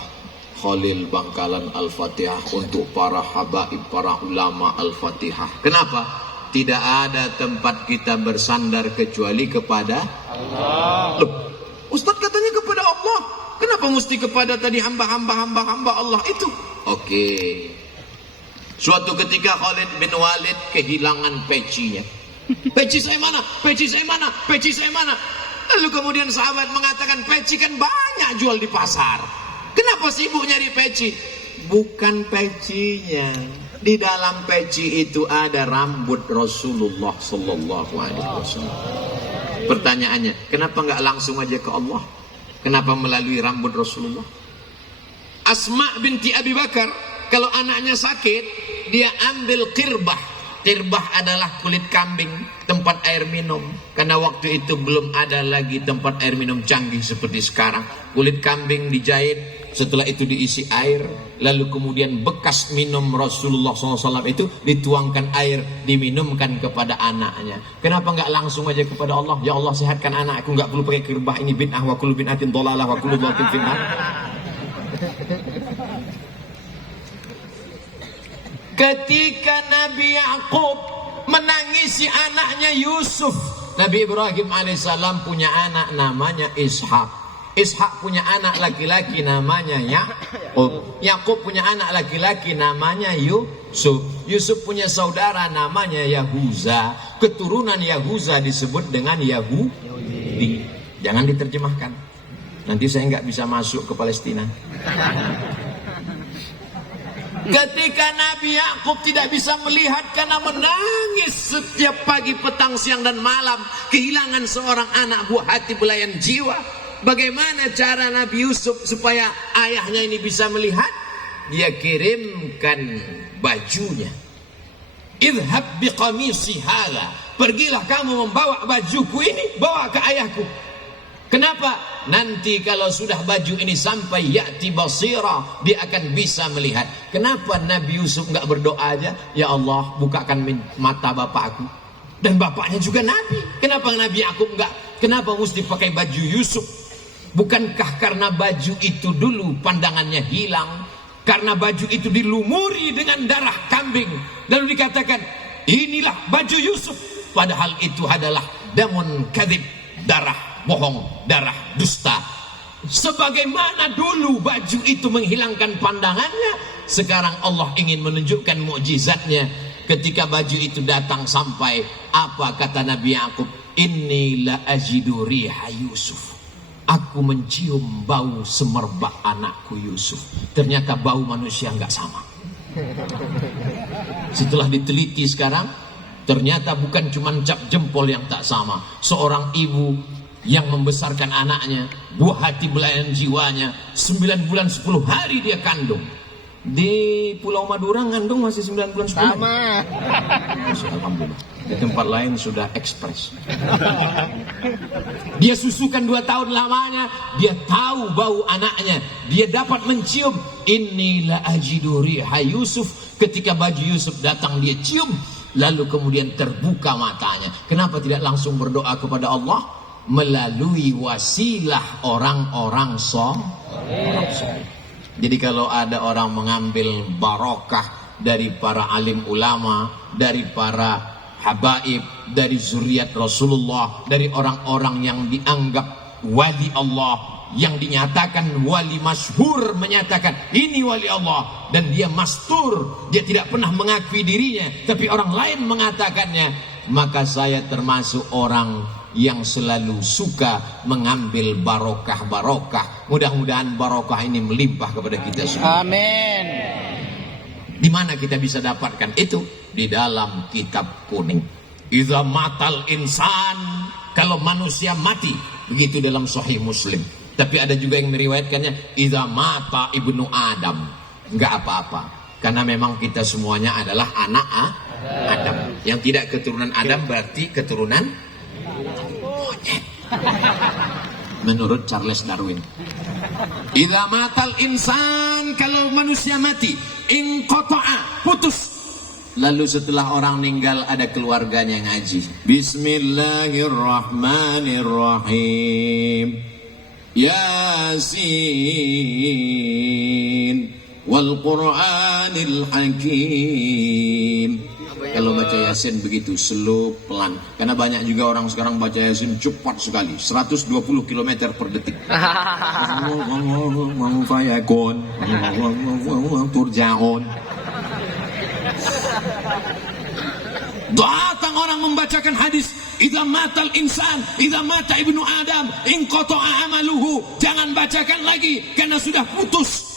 Khalil Bangkalan Al-Fatihah, untuk para habaib, para ulama Al-Fatihah. Kenapa? Tidak ada tempat kita bersandar kecuali kepada Allah. Loh, Ustaz katanya kepada Allah. Kenapa mesti kepada tadi hamba Allah itu? Oke. Suatu ketika Khalid bin Walid kehilangan pecinya. Peci saya mana? Peci saya mana? Peci saya mana? Lalu kemudian sahabat mengatakan, peci kan banyak jual di pasar. Kenapa sibuk nyari peci? Bukan pecinya. Di dalam peci itu ada rambut Rasulullah sallallahu alaihi wasallam. Pertanyaannya, kenapa enggak langsung aja ke Allah? Kenapa melalui rambut Rasulullah? Asma binti Abi Bakar, kalau anaknya sakit, dia ambil qirbah. Qirbah adalah kulit kambing, tempat air minum. Karena waktu itu belum ada lagi tempat air minum canggih seperti sekarang. Kulit kambing dijahit, setelah itu diisi air, lalu kemudian bekas minum Rasulullah SAW itu dituangkan air, diminumkan kepada anaknya. Kenapa nggak langsung aja kepada Allah? Ya Allah, sehatkan anakku, nggak perlu pakai kirbah, ini bid'ah, wa kullu bid'atin dhalalah wa kullu dhalatin finnar. Ketika Nabi Yakub menangisi anaknya Yusuf, Nabi Ibrahim alaihissalam punya anak namanya Ishak. Ishak punya anak laki-laki namanya Yakub. Yakub punya anak laki-laki namanya Yusuf. Yusuf punya saudara namanya Yahuza. Keturunan Yahuza disebut dengan Yahudi. Jangan diterjemahkan, nanti saya nggak bisa masuk ke Palestina. Ketika Nabi Yakub tidak bisa melihat karena menangis setiap pagi, petang, siang dan malam, kehilangan seorang anak buah hati belayan jiwa. Bagaimana cara Nabi Yusuf supaya ayahnya ini bisa melihat? Dia kirimkan bajunya. Idhab biqamisi hadha, pergilah kamu membawa bajuku ini, bawa ke ayahku. Kenapa? Nanti kalau sudah baju ini sampai ya'ti basira, dia akan bisa melihat. Kenapa Nabi Yusuf nggak berdoa aja, ya Allah bukakan mata bapakku? Dan bapaknya juga Nabi. Kenapa Nabi Yakub nggak? Kenapa mesti pakai baju Yusuf? Bukankah karena baju itu dulu pandangannya hilang? Karena baju itu dilumuri dengan darah kambing, lalu dikatakan inilah baju Yusuf. Padahal itu adalah damun kadhib, darah bohong, darah dusta. Sebagaimana dulu baju itu menghilangkan pandangannya, sekarang Allah ingin menunjukkan mukjizatnya. Ketika baju itu datang sampai, apa kata Nabi Yakub? Inni la ajidu riha Yusuf, aku mencium bau semerbak anakku Yusuf. Ternyata bau manusia nggak sama. Setelah diteliti sekarang, ternyata bukan cuma cap jempol yang tak sama. Seorang ibu yang membesarkan anaknya, buah hati belayan jiwanya, 9 bulan 10 hari dia kandung. Di Pulau Madura ngandung masih 9 bulan 10 hari. Sama. Alhamdulillah. Di tempat lain sudah ekspres. Dia susukan 2 tahun lamanya, dia tahu bau anaknya, dia dapat mencium. Inilah ajidu riha Yusuf. Ketika baju Yusuf datang dia cium, lalu kemudian terbuka matanya. Kenapa tidak langsung berdoa kepada Allah? Melalui wasilah orang-orang soleh. Jadi kalau ada orang mengambil barokah dari para alim ulama, dari para habaib, dari zuriat Rasulullah, dari orang-orang yang dianggap wali Allah, yang dinyatakan wali masyhur, menyatakan ini wali Allah, dan dia mastur, dia tidak pernah mengakui dirinya, tapi orang lain mengatakannya, maka saya termasuk orang yang selalu suka mengambil barokah-barokah. Mudah-mudahan barokah ini melimpah kepada kita semua. Amin. Di mana kita bisa dapatkan itu? Di dalam kitab kuning. Idza matal insan, kalau manusia mati, begitu dalam Sahih Muslim. Tapi ada juga yang meriwayatkannya idza mata ibnu Adam, enggak apa-apa, karena memang kita semuanya adalah anak Adam. Yang tidak keturunan Adam berarti keturunan monyet. Menurut Charles Darwin. Idza matal insan, kalau manusia mati, inqata'a, putus. Lalu setelah orang meninggal ada keluarganya ngaji. Bismillahirrahmanirrahim. Yasin wal Qur'anil Hakim. Kalau baca Yasin begitu slow, pelan. Karena banyak juga orang sekarang baca Yasin cepat sekali, 120 km per detik. Turjaun. Datang orang membacakan hadis, idza matal insan, idza mata ibnu Adam, inqata'a amaluhu. Jangan bacakan lagi karena sudah putus.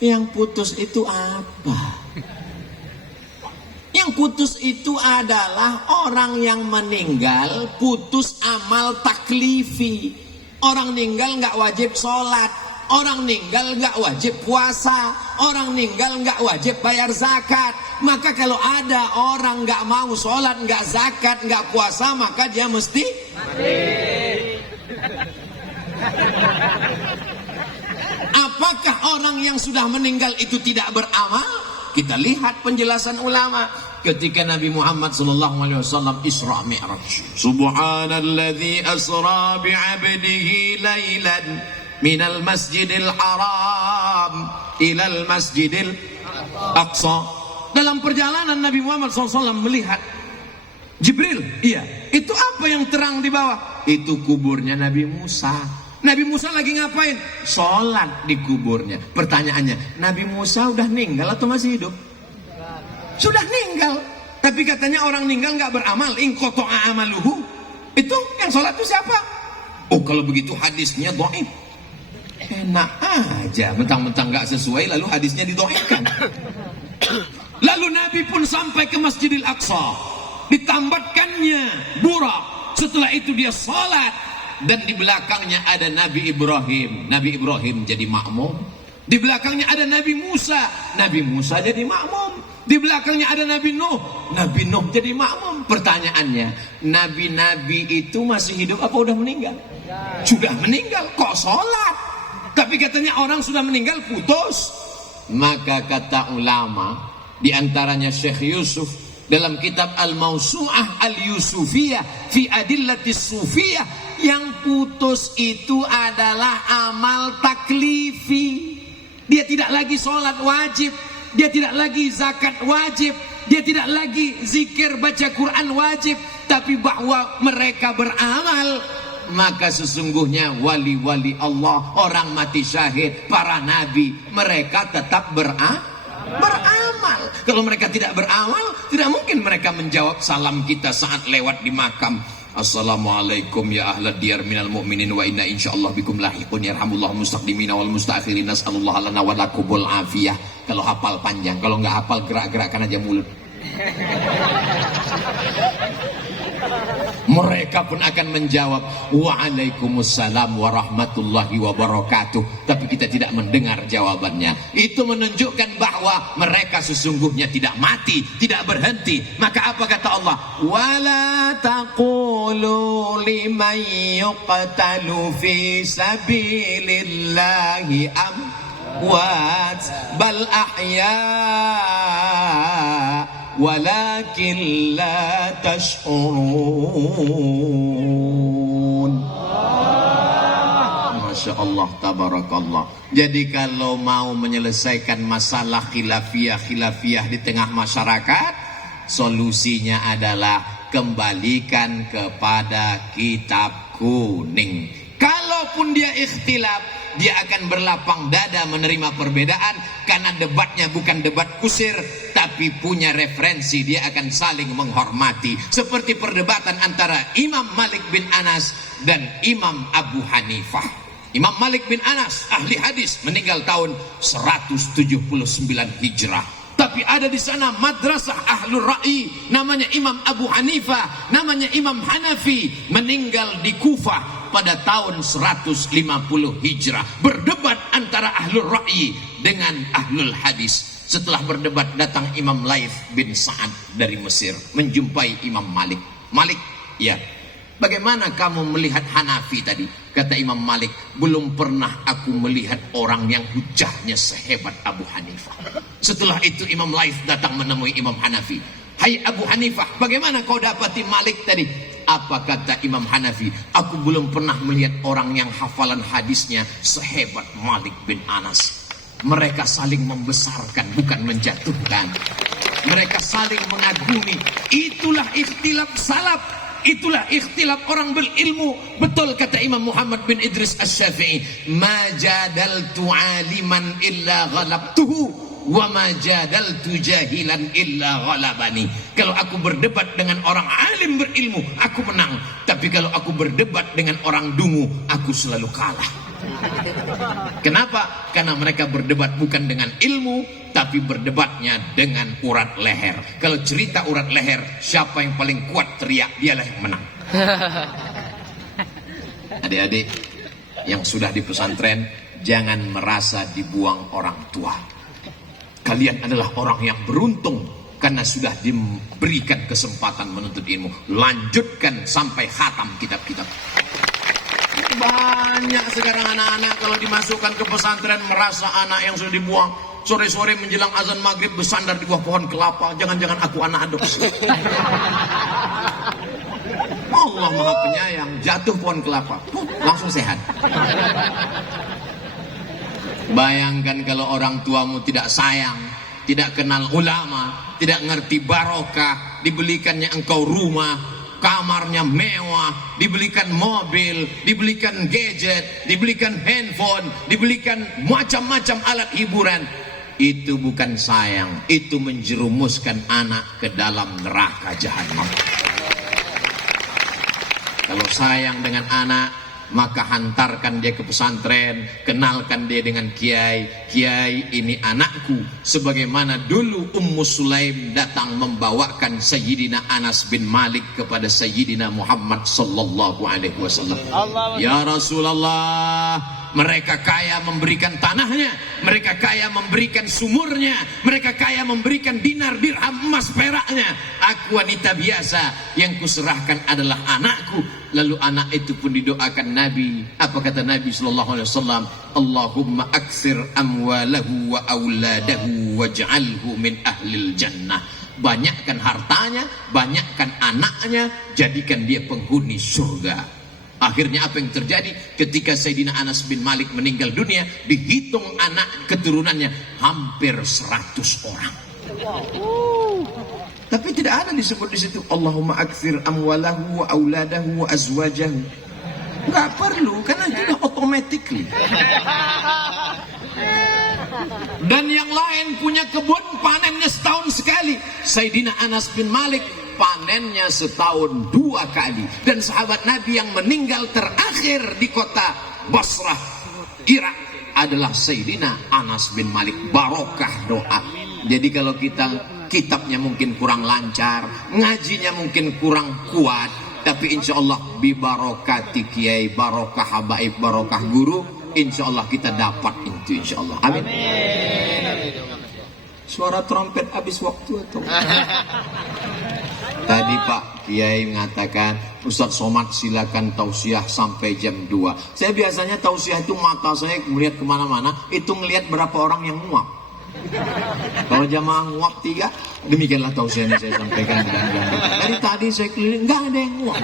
Yang putus itu apa? Yang putus itu adalah orang yang meninggal putus amal taklifi. Orang meninggal nggak wajib sholat, orang meninggal nggak wajib puasa, orang meninggal nggak wajib bayar zakat. Maka kalau ada orang nggak mau sholat, nggak zakat, nggak puasa, maka dia mesti mati. Apakah orang yang sudah meninggal itu tidak beramal? Kita lihat penjelasan ulama ketika Nabi Muhammad SAW Isra Mi'raj. Subhanalladzi asra bi'abdihi lailan minal masjidil haram ilal masjidil aqsa. Dalam perjalanan Nabi Muhammad SAW melihat Jibril. Iya, itu apa yang terang di bawah? Itu kuburnya Nabi Musa. Nabi Musa lagi ngapain? Sholat di kuburnya. Pertanyaannya, Nabi Musa udah meninggal atau masih hidup? Sudah meninggal. Tapi katanya orang meninggal nggak beramal. In qata'a amaluhu. Itu yang sholat itu siapa? Oh, kalau begitu hadisnya dhaif. Enak aja, mentang-mentang nggak sesuai lalu hadisnya didhaifkan. Lalu Nabi pun sampai ke Masjidil Aqsa, ditambatkannya burak. Setelah itu dia sholat. Dan di belakangnya ada Nabi Ibrahim. Nabi Ibrahim jadi makmum. Di belakangnya ada Nabi Musa. Nabi Musa jadi makmum. Di belakangnya ada Nabi Nuh. Nabi Nuh jadi makmum. Pertanyaannya, Nabi-Nabi itu masih hidup apa udah meninggal? Sudah meninggal, kok sholat? Tapi katanya orang sudah meninggal putus. Maka kata ulama, di antaranya Syekh Yusuf dalam kitab Al-Mawsu'ah Al-Yusufiyah fi Adillatis Sufiyah, yang putus itu adalah amal taklifi. Dia tidak lagi sholat wajib, dia tidak lagi zakat wajib, dia tidak lagi zikir baca Quran wajib, tapi bahwa mereka beramal. Maka sesungguhnya wali-wali Allah, orang mati syahid, para nabi, mereka tetap beramal. Kalau mereka tidak beramal, tidak mungkin mereka menjawab salam kita saat lewat di makam. Assalamualaikum ya ahlad diyar minal mu'minin wa inna insyaallah bikum lahiqun yarhamullah mustaqdimina wal mustaakhirin nas'alullah lana wa lakumul afiyah. Kalau hafal panjang, kalau nggak hafal gerak-gerakkan aja mulut. Mereka pun akan menjawab waalaikumsalam warahmatullahi wabarakatuh, tapi kita tidak mendengar jawabannya. Itu menunjukkan bahwa mereka sesungguhnya tidak mati, tidak berhenti. Maka apa kata Allah? Wala taqulu liman yuqtalu fi sabilillahi amwat bal ahya walakin la tash'urun. Masya Allah, tabarakallah. Jadi kalau mau menyelesaikan masalah khilafiyah di tengah masyarakat, solusinya adalah kembalikan kepada kitab kuning. Kalaupun dia ikhtilaf, dia akan berlapang dada menerima perbedaan, karena debatnya bukan debat kusir, tapi punya referensi. Dia akan saling menghormati, seperti perdebatan antara Imam Malik bin Anas dan Imam Abu Hanifah. Imam Malik bin Anas ahli hadis, meninggal tahun 179 Hijrah. Tapi ada di sana madrasah ahlul ra'i, namanya Imam Abu Hanifah, namanya Imam Hanafi, meninggal di Kufah pada tahun 150 Hijrah. Berdebat antara ahlul ra'i dengan ahlul hadis. Setelah berdebat, datang Imam Laith bin Sa'ad dari Mesir menjumpai Imam Malik. Malik, ya, bagaimana kamu melihat Hanafi tadi? Kata Imam Malik, belum pernah aku melihat orang yang hujahnya sehebat Abu Hanifah. Setelah itu Imam Laith datang menemui Imam Hanafi. Hai Abu Hanifah, bagaimana kau dapati Malik tadi? Apa kata Imam Hanafi? Aku belum pernah melihat orang yang hafalan hadisnya sehebat Malik bin Anas. Mereka saling membesarkan, bukan menjatuhkan. Mereka saling mengagumi. Itulah ikhtilaf salaf. Itulah ikhtilaf orang berilmu. Betul kata Imam Muhammad bin Idris Asy-Syafi'i, ma jadaltu aliman illa ghalabtuhu wa ma jadaltu jahilan illa ghalabani. Kalau aku berdebat dengan orang alim berilmu, aku menang. Tapi kalau aku berdebat dengan orang dungu, aku selalu kalah. Kenapa? Karena mereka berdebat bukan dengan ilmu, tapi berdebatnya dengan urat leher. Kalau cerita urat leher, siapa yang paling kuat teriak, dialah yang menang. Adik-adik yang sudah di pesantren, jangan merasa dibuang orang tua. Kalian adalah orang yang beruntung karena sudah diberikan kesempatan menuntut ilmu. Lanjutkan sampai khatam kitab-kitab. Banyak sekarang anak-anak kalau dimasukkan ke pesantren merasa anak yang sudah dibuang. Sore-sore menjelang azan maghrib bersandar di bawah pohon kelapa. Jangan-jangan aku anak adopsi. Allah Maha Penyayang, jatuh pohon kelapa, langsung sehat. Bayangkan kalau orang tuamu tidak sayang, tidak kenal ulama, tidak ngerti barokah, dibelikannya engkau rumah, kamarnya mewah, dibelikan mobil, dibelikan gadget, dibelikan handphone, dibelikan macam-macam alat hiburan. Itu bukan sayang, itu menjerumuskan anak ke dalam neraka jahanam. Kalau sayang dengan anak, maka hantarkan dia ke pesantren, kenalkan dia dengan kiai. Kiai, ini anakku. Sebagaimana dulu Ummu Sulaim datang membawakan Sayyidina Anas bin Malik kepada Sayyidina Muhammad sallallahu alaihi wasallam. Ya Rasulullah, mereka kaya memberikan tanahnya, mereka kaya memberikan sumurnya, mereka kaya memberikan dinar, dirham, emas, peraknya. Aku wanita biasa, yang kuserahkan adalah anakku. Lalu anak itu pun didoakan Nabi. Apa kata Nabi sallallahu alaihi wasallam? Allahumma aktsir amwalahu wa auladahu waj'alhu min ahlil jannah. Banyakkan hartanya, banyakkan anaknya, jadikan dia penghuni surga. Akhirnya apa yang terjadi ketika Sayyidina Anas bin Malik meninggal dunia? Dihitung anak keturunannya hampir 100 orang. Tapi tidak ada disebut di situ Allahumma aktsir amwalahu wa auladahu wa azwajahu. Enggak perlu, karena itu sudah automatically. Dan yang lain punya kebun panennya setahun sekali. Sayyidina Anas bin Malik panennya setahun 2 kali. Dan sahabat Nabi yang meninggal terakhir di kota Basrah, Irak adalah Sayyidina Anas bin Malik. Barokah doa. Jadi kalau kita kitabnya mungkin kurang lancar, ngajinya mungkin kurang kuat, tapi insya Allah bi barokati kiai, barokah habaib, barokah guru, insya Allah kita dapat itu, insya Allah. Amin. Suara trompet habis waktu atau? Tadi Pak Kiai mengatakan, Ustaz Somad silakan tausiah sampai jam 2. Saya biasanya tausiah itu mata saya melihat kemana-mana, itu melihat berapa orang yang muak. Kalau jamaah nguap 3, demikianlah tausiah yang saya sampaikan. Dari tadi saya keliling, nggak ada yang nguap.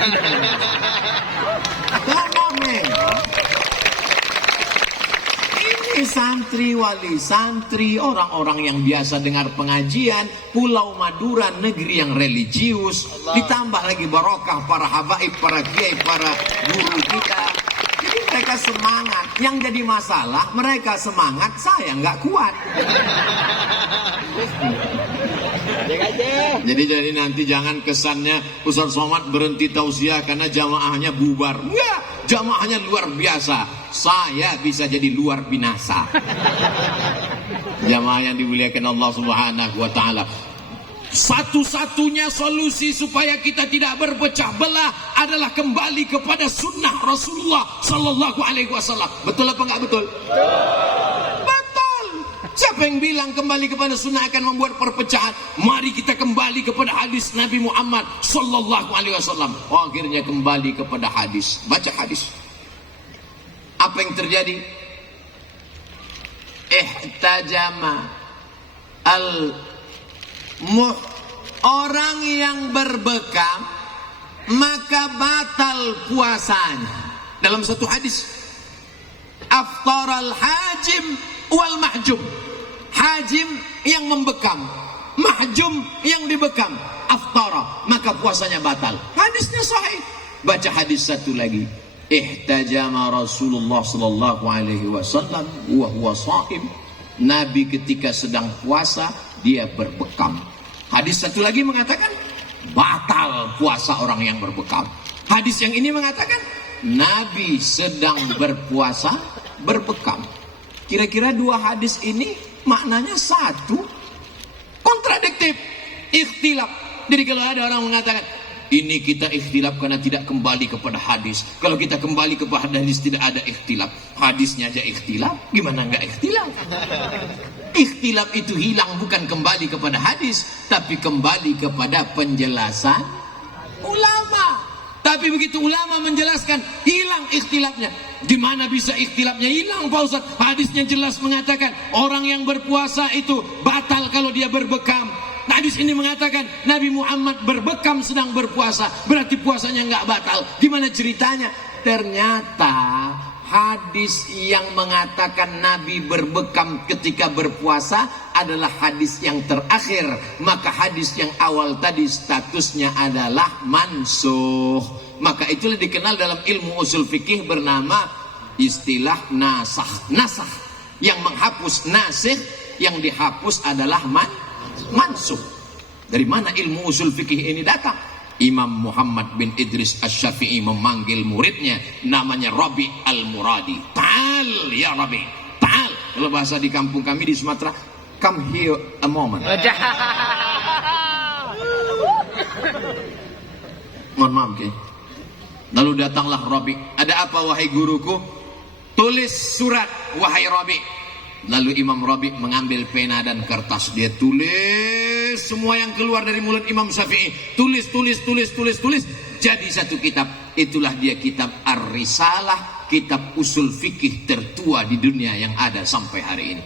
Karena memang ini santri wali santri, orang-orang yang biasa dengar pengajian, Pulau Madura negeri yang religius, ditambah lagi barokah para habaib, para kiai, para guru kita. Jadi mereka semangat. Yang jadi masalah, mereka semangat, saya nggak kuat. Jadi nanti jangan kesannya Ustaz Somad berhenti tausiah karena jamaahnya bubar. Enggak, jamaahnya luar biasa. Saya bisa jadi luar binasa. Jamaah yang dimuliakan Allah Subhanahu wa taala. Satu-satunya solusi supaya kita tidak berpecah belah adalah kembali kepada sunnah Rasulullah Sallallahu Alaihi Wasallam. Betul apa enggak betul? Betul. Siapa yang bilang kembali kepada sunnah akan membuat perpecahan? Mari kita kembali kepada hadis Nabi Muhammad Sallallahu Alaihi Wasallam. Oh, akhirnya kembali kepada hadis. Baca hadis. Apa yang terjadi? Ihtajama orang yang berbekam maka batal puasanya. Dalam satu hadis, aftaral hajim wal mahjum. Hajim yang membekam, mahjum yang dibekam, aftara, maka puasanya batal. Hadisnya sahih. Baca hadis satu lagi. Ihtajama Rasulullah sallallahu alaihi wasallam wa huwa shaim. Nabi ketika sedang puasa dia berbekam. Hadis satu lagi mengatakan batal puasa orang yang berbekam. Hadis yang ini mengatakan Nabi sedang berpuasa berbekam. Kira-kira dua hadis ini maknanya satu, kontradiktif, ikhtilaf. Jadi kalau ada orang mengatakan ini kita ikhtilaf karena tidak kembali kepada hadis. Kalau kita kembali kepada hadis tidak ada ikhtilaf. Hadisnya aja ikhtilaf, gimana enggak ikhtilaf? Ikhtilaf itu hilang bukan kembali kepada hadis, tapi kembali kepada penjelasan ulama. Tapi begitu ulama menjelaskan, hilang ikhtilafnya. Di mana bisa ikhtilafnya hilang Pak Ustaz? Hadisnya jelas mengatakan orang yang berpuasa itu batal kalau dia berbekam. Hadis ini mengatakan Nabi Muhammad berbekam sedang berpuasa, berarti puasanya nggak batal. Gimana ceritanya? Ternyata hadis yang mengatakan Nabi berbekam ketika berpuasa adalah hadis yang terakhir. Maka hadis yang awal tadi statusnya adalah mansuh. Maka itulah dikenal dalam ilmu usul fikih bernama istilah nasakh. Nasakh yang menghapus nasikh, yang dihapus adalah mansuh. Dari mana ilmu usul fikih ini datang? Imam Muhammad bin Idris Asy-Syafi'i memanggil muridnya namanya Rabi Al-Muradi. Ta'al ya Rabi, ta'al. Kalau bahasa di kampung kami di Sumatera, come here a moment. Mohon maaf, okay? Lalu datanglah Rabi. Ada apa wahai guruku? Tulis surat wahai Rabi. Lalu Imam Rabi mengambil pena dan kertas. Dia tulis semua yang keluar dari mulut Imam Syafi'i. Tulis. Jadi satu kitab. Itulah dia kitab Ar-Risalah, kitab usul fikih tertua di dunia yang ada sampai hari ini.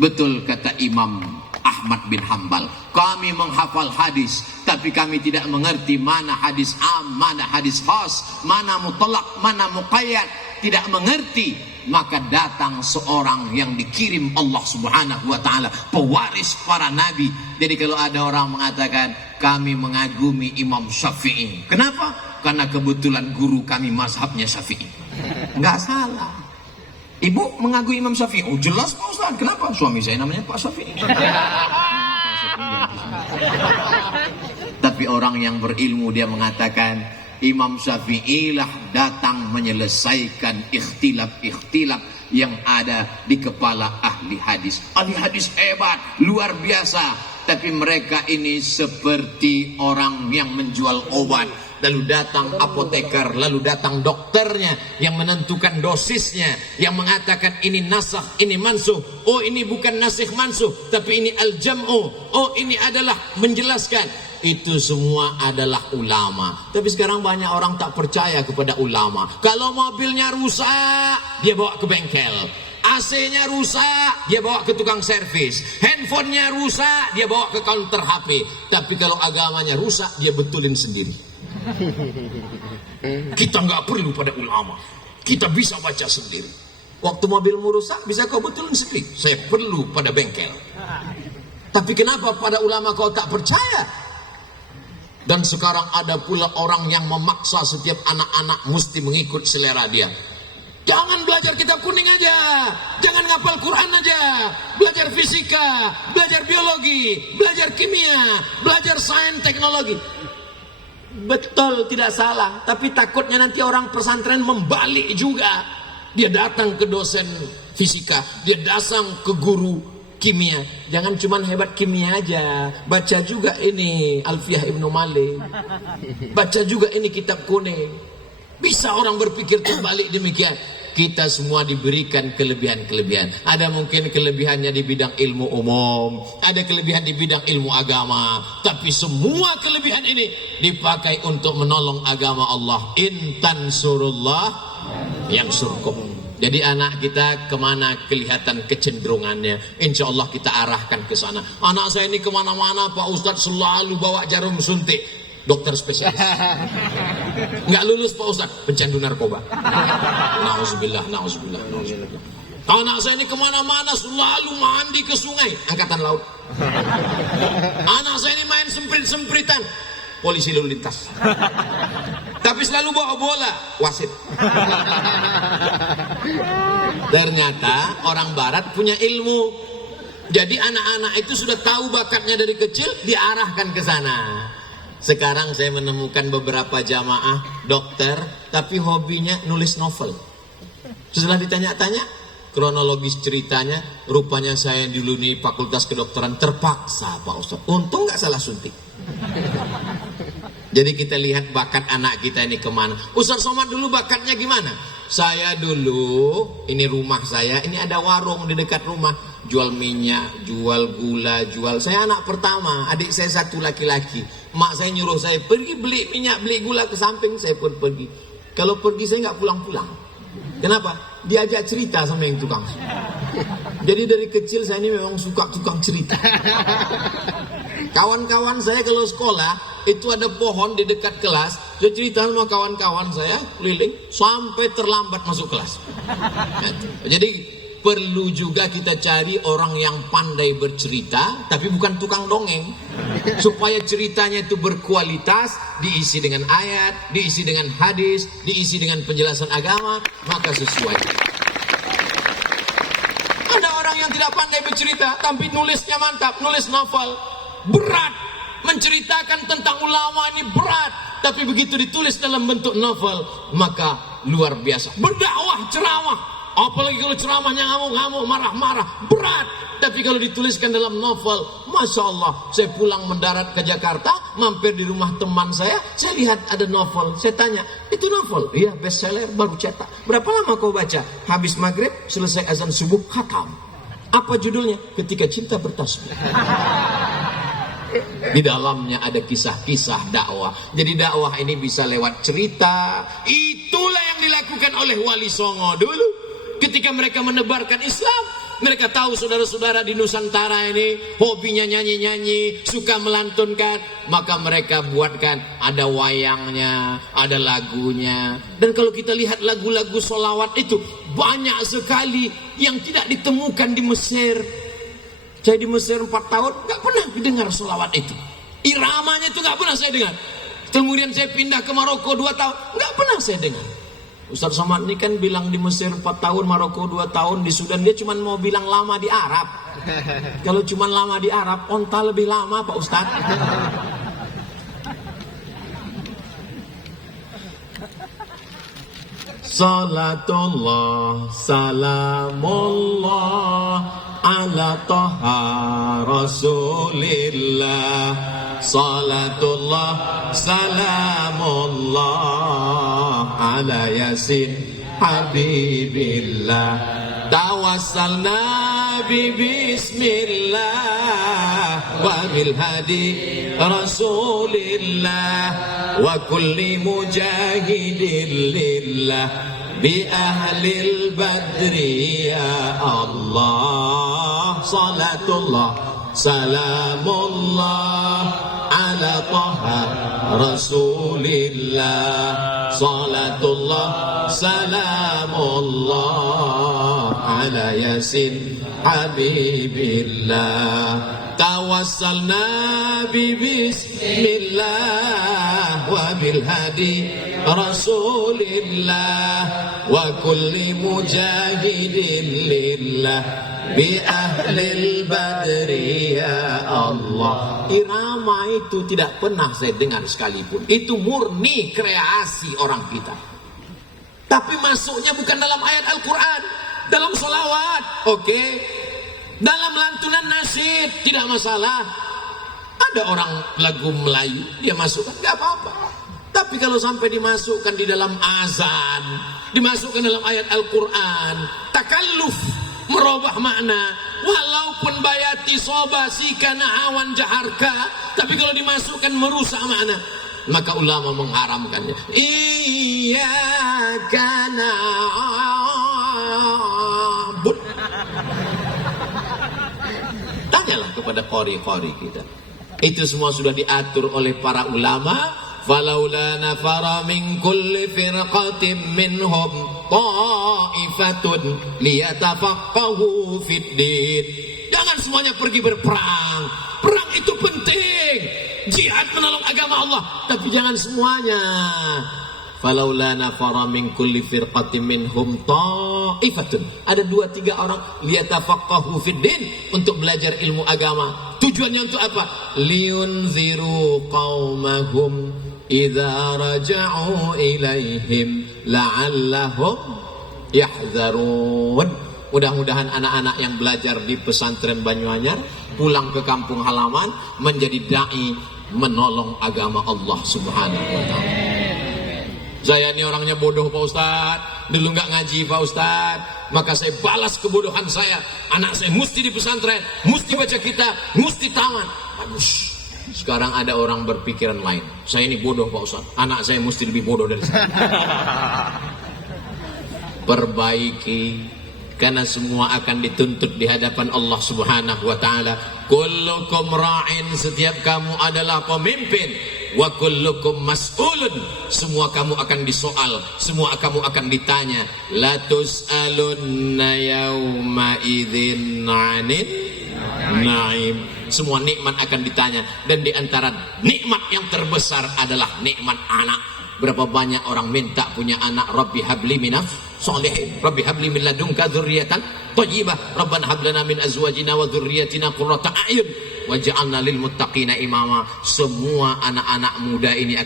Betul kata Imam Ahmad bin Hambal, kami menghafal hadis, tapi kami tidak mengerti mana hadis am, mana hadis khas, mana mutlak, mana muqayyad. Tidak mengerti. Maka datang seorang yang dikirim Allah Subhanahu wa ta'ala, pewaris para nabi. Jadi kalau ada orang mengatakan kami mengagumi Imam Syafi'i, kenapa? Karena kebetulan guru kami mazhabnya Syafi'i. Enggak salah. Ibu mengagumi Imam Syafi'i? Oh jelas Pak Ustaz. Kenapa? Suami saya namanya Pak Syafi'i. Tapi orang yang berilmu dia mengatakan Imam Syafi'i lah datang menyelesaikan ikhtilaf-ikhtilaf yang ada di kepala ahli hadis. Ahli hadis hebat, luar biasa. Tapi mereka ini seperti orang yang menjual obat. Lalu datang apoteker, lalu datang dokternya yang menentukan dosisnya, yang mengatakan ini nasakh, ini mansuh. Oh ini bukan nasikh mansuh, tapi ini al-jam'u. Oh ini adalah menjelaskan. Itu semua adalah ulama. Tapi sekarang banyak orang tak percaya kepada ulama. Kalau mobilnya rusak, dia bawa ke bengkel. AC-nya rusak, dia bawa ke tukang servis. Handphonenya rusak, dia bawa ke counter HP. Tapi kalau agamanya rusak, dia betulin sendiri. Kita nggak perlu pada ulama. Kita bisa baca sendiri. Waktu mobilmu rusak, bisa kau betulin sendiri. Saya perlu pada bengkel. Tapi kenapa pada ulama kau tak percaya? Dan sekarang ada pula orang yang memaksa setiap anak-anak mesti mengikut selera dia. Jangan belajar kitab kuning aja, jangan ngapal Quran aja, belajar fisika, belajar biologi, belajar kimia, belajar sains teknologi. Betul, tidak salah. Tapi takutnya nanti orang pesantren membalik juga. Dia datang ke dosen fisika, dia datang ke guru kimia. Jangan cuma hebat kimia aja, baca juga ini Alfiyah Ibnu Malik, baca juga ini kitab kuning. Bisa orang berpikir terbalik demikian. Kita semua diberikan kelebihan-kelebihan. Ada mungkin kelebihannya di bidang ilmu umum, ada kelebihan di bidang ilmu agama. Tapi semua kelebihan ini dipakai untuk menolong agama Allah. In tansurullah yansurkum. Jadi anak kita kemana kelihatan kecenderungannya, insya Allah kita arahkan ke sana. Anak saya ini kemana-mana Pak Ustadz selalu bawa jarum suntik. Dokter spesialis. Nggak lulus Pak Ustadz, pecandu narkoba. Nauzubillah. Anak saya ini kemana-mana selalu mandi ke sungai, angkatan laut. Anak saya ini main semprit-sempritan, polisi lalu lintas. Tapi selalu bawa bola, wasit. Ternyata orang barat punya ilmu. Jadi anak-anak itu sudah tahu bakatnya dari kecil, diarahkan ke sana. Sekarang saya menemukan beberapa jamaah dokter, tapi hobinya nulis novel. Setelah ditanya-tanya, kronologis ceritanya, rupanya saya dulu nih fakultas kedokteran terpaksa Pak Ustadz. Untung nggak salah suntik. Jadi kita lihat bakat anak kita ini kemana. Ustadz Somad dulu bakatnya gimana? Saya dulu, ini rumah saya, ini ada warung di dekat rumah. jual minyak, jual gula, jual. Saya anak pertama, adik saya satu laki-laki. Mak saya nyuruh saya pergi beli minyak, beli gula, ke samping saya pun pergi. Kalau pergi saya nggak pulang-pulang. Kenapa? Diajak cerita sama yang tukang. Jadi dari kecil saya ini memang suka tukang cerita. Kawan-kawan saya kalau sekolah itu ada pohon di dekat kelas, saya cerita sama kawan-kawan saya keliling sampai terlambat masuk kelas. Jadi perlu juga kita cari orang yang pandai bercerita, tapi bukan tukang dongeng. Supaya ceritanya itu berkualitas, diisi dengan ayat, diisi dengan hadis, diisi dengan penjelasan agama, maka sesuai. Ada orang yang tidak pandai bercerita, tapi nulisnya mantap, nulis novel. Berat, menceritakan tentang ulama ini berat, tapi begitu ditulis dalam bentuk novel, maka luar biasa. Berdakwah, ceramah, apalagi kalau ceramahnya ngamuk-ngamuk, marah-marah, berat. Tapi kalau dituliskan dalam novel, Masya Allah. Saya pulang mendarat ke Jakarta, mampir di rumah teman saya lihat ada novel. Saya tanya, itu novel? Iya, bestseller, baru cetak. Berapa lama kau baca? Habis maghrib, selesai azan subuh, khatam. Apa judulnya? Ketika Cinta Bertasbih. Di dalamnya ada kisah-kisah dakwah. Jadi dakwah ini bisa lewat cerita. Itulah yang dilakukan oleh Wali Songo dulu. Ketika mereka menebarkan Islam, mereka tahu saudara-saudara di Nusantara ini hobinya nyanyi-nyanyi, suka melantunkan, maka mereka buatkan ada wayangnya, ada lagunya. Dan kalau kita lihat lagu-lagu sholawat itu banyak sekali yang tidak ditemukan di Mesir. Saya di Mesir 4 tahun gak pernah dengar sholawat itu. Iramanya itu gak pernah saya dengar. Kemudian saya pindah ke Maroko 2 tahun, gak pernah saya dengar. Ustaz Somad ini kan bilang di Mesir 4 tahun, Maroko 2 tahun, di Sudan dia cuma mau bilang lama di Arab. Kalau cuma lama di Arab, onta lebih lama Pak Ustaz. Salatullah, salamullah ala taha rasulillah. Salatullah, salamullah ala yasin habibillah. Tawassalna bi bismillah wa bil hadi rasulillah wa kulli mujahidin lillah bi ahlil badri ya Allah. Salatullah, salamullah ala taha rasulillah. Salatullah, salamullah ala yasin habibillah. Tawassalna bi bismillah wa bil hadi rasulillah wa kulli mujahidin lillah bi ahlil badri ya Allah. Irama itu tidak pernah saya dengar sekalipun. Itu murni kreasi orang kita. Tapi masuknya bukan dalam ayat Al-Quran, dalam sholawat, oke. Dalam lantunan nasyid tidak masalah. Ada orang lagu Melayu dia masukkan, nggak apa-apa. Tapi kalau sampai dimasukkan di dalam azan, dimasukkan dalam ayat Al-Quran, takalluf, merubah makna, walaupun bayati sobasi kana awan jaharka, tapi kalau dimasukkan merusak makna, maka ulama mengharamkannya. Iyyaka na'budu. Tanyalah kepada qori-qori kita. Itu semua sudah diatur oleh para ulama. Falaula nafara min kulli firqatin minhum ta'ifatun liyatafaqahu fid din. Jangan semuanya pergi berperang. Perang itu penting. Jihad menolong agama Allah, tapi jangan semuanya. Falaula nafara min kulli firqatin minhum ta'ifatun. Ada 2-3 orang liyatafaqahu fid din, untuk belajar ilmu agama. Tujuannya untuk apa? Liyunziru qaumahum idza raja'u ilaihim la'allahum yahzarun. Mudah-mudahan anak-anak yang belajar di pesantren Banyuanyar pulang ke kampung halaman menjadi dai menolong agama Allah Subhanahu wa taala. Saya ini orangnya bodoh Pak Ustadz. dulu nggak ngaji Pak Ustadz, maka saya balas kebodohan saya. Anak saya mesti di pesantren, mesti baca kitab, mesti tamat. Bagus. Sekarang ada orang berpikiran lain. Saya ini bodoh Pak Ustadz, anak saya mesti lebih bodoh dari saya. Perbaiki, karena semua akan dituntut di hadapan Allah Subhanahu wa taala. Kullukum ra'in, setiap kamu adalah pemimpin, wa kullukum mas'ulun, semua kamu akan disoal, semua kamu akan ditanya. La tus'alunna yawma idzin 'anil na'im. Semua nikmat akan ditanya, dan di antara nikmat yang terbesar adalah nikmat anak. Berapa banyak orang minta punya anak. Rabbi habli minas sholihin, Rabbi habli min ladunka dzurriyyatan thayyibah, Rabbana hab lana min azwajina wa dzurriyyatina qurrata a'yun waj'alna lil muttaqina imama. Semua anak-anak muda ini